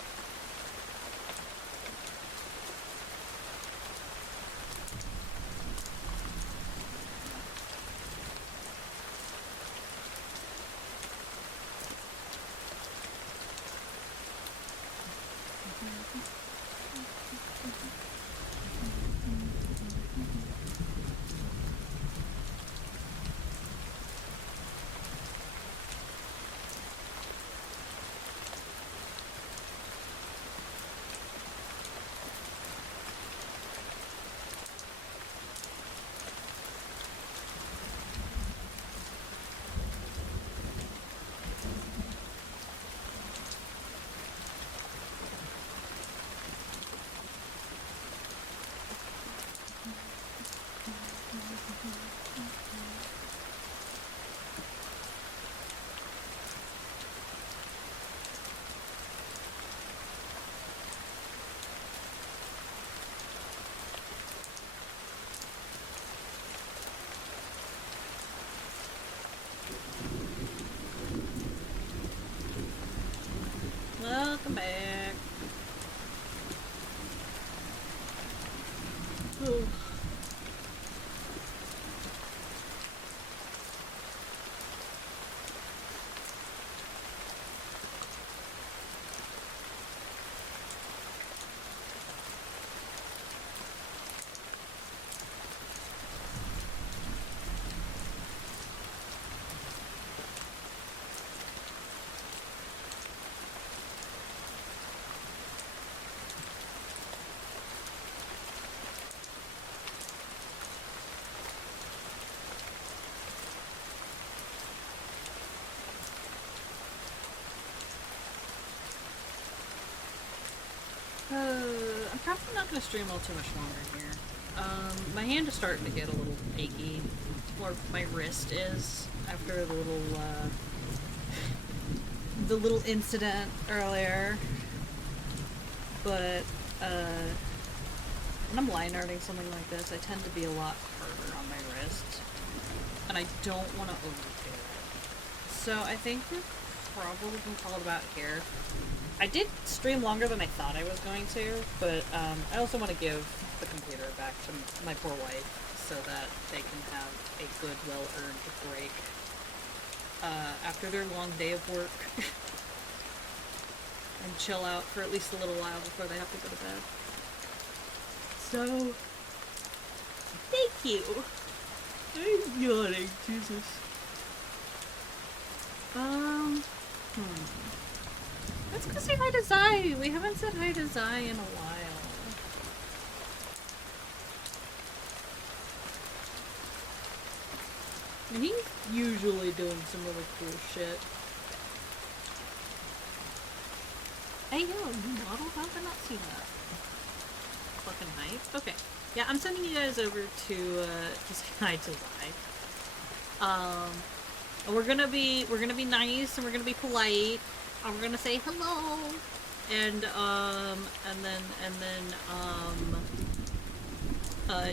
Welcome back. Ooh. I'm probably not going to stream all too much longer here. My hand is starting to get a little achy, or my wrist is, after the little the little incident earlier. But when I'm line arting something like this, I tend to be a lot harder on my wrist, and I don't want to overdo it. So I think we're probably gonna call it about here. I did stream longer than I thought I was going to, but I also want to give the computer back to my poor wife so that they can have a good, well-earned break after their long day of work. And chill out for at least a little while before they have to go to bed. So, thank you. I'm yawning, Jesus. Let's go say hi to Zai. We haven't said hi to Zai in a while. And he's usually doing some really cool shit. Hey, yo, you model? How did I not see that? Fucking hype. Okay. Yeah, I'm sending you guys over to say hi to Zai. And we're gonna be nice and we're gonna be polite. And we're gonna say hello. And then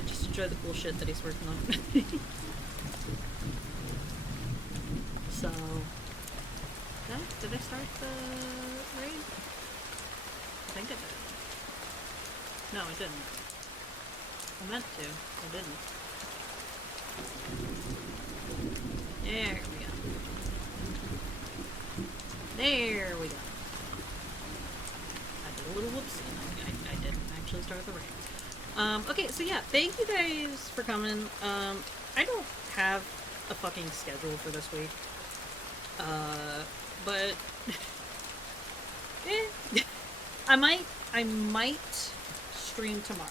just enjoy the cool shit that he's working on. So, did I start the raid? I think I did. No, I didn't. I meant to. I didn't. There we go. There we go. I did a little whoopsie. I didn't actually start the raid. Okay, so yeah, thank you guys for coming. I don't have a fucking schedule for this week. But I might stream tomorrow.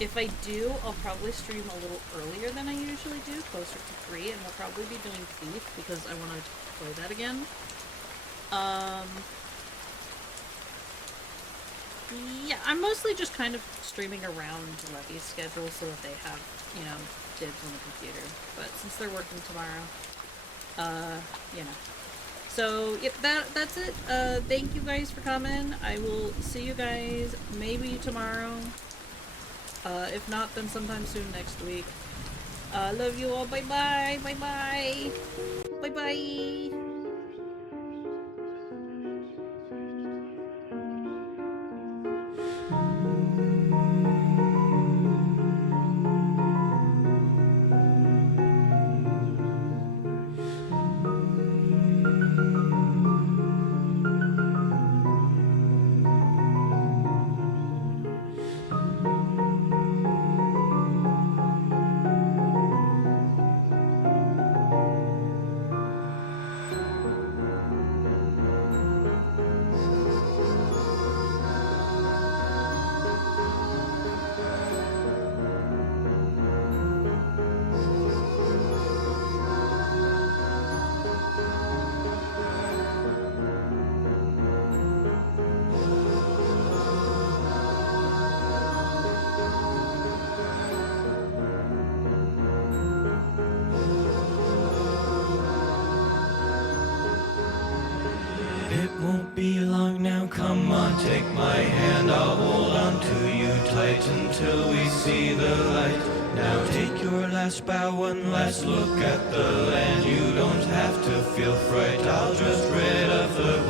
If I do, I'll probably stream a little earlier than I usually do, closer to 3, and we'll probably be doing Thief because I want to play that again. Yeah, I'm mostly just kind of streaming around Levy's schedule so that they have, dibs on the computer. But since they're working tomorrow, So, yep, that's it. Thank you guys for coming. I will see you guys maybe tomorrow. If not, then sometime soon next week. Love you all. Bye-bye. Bye-bye. Bye-bye. It won't be long now, come on, take my hand, I'll hold on to you tight until we see the light. Now take your last bow, one last look at the land, you don't have to feel fright, I'll just rid of the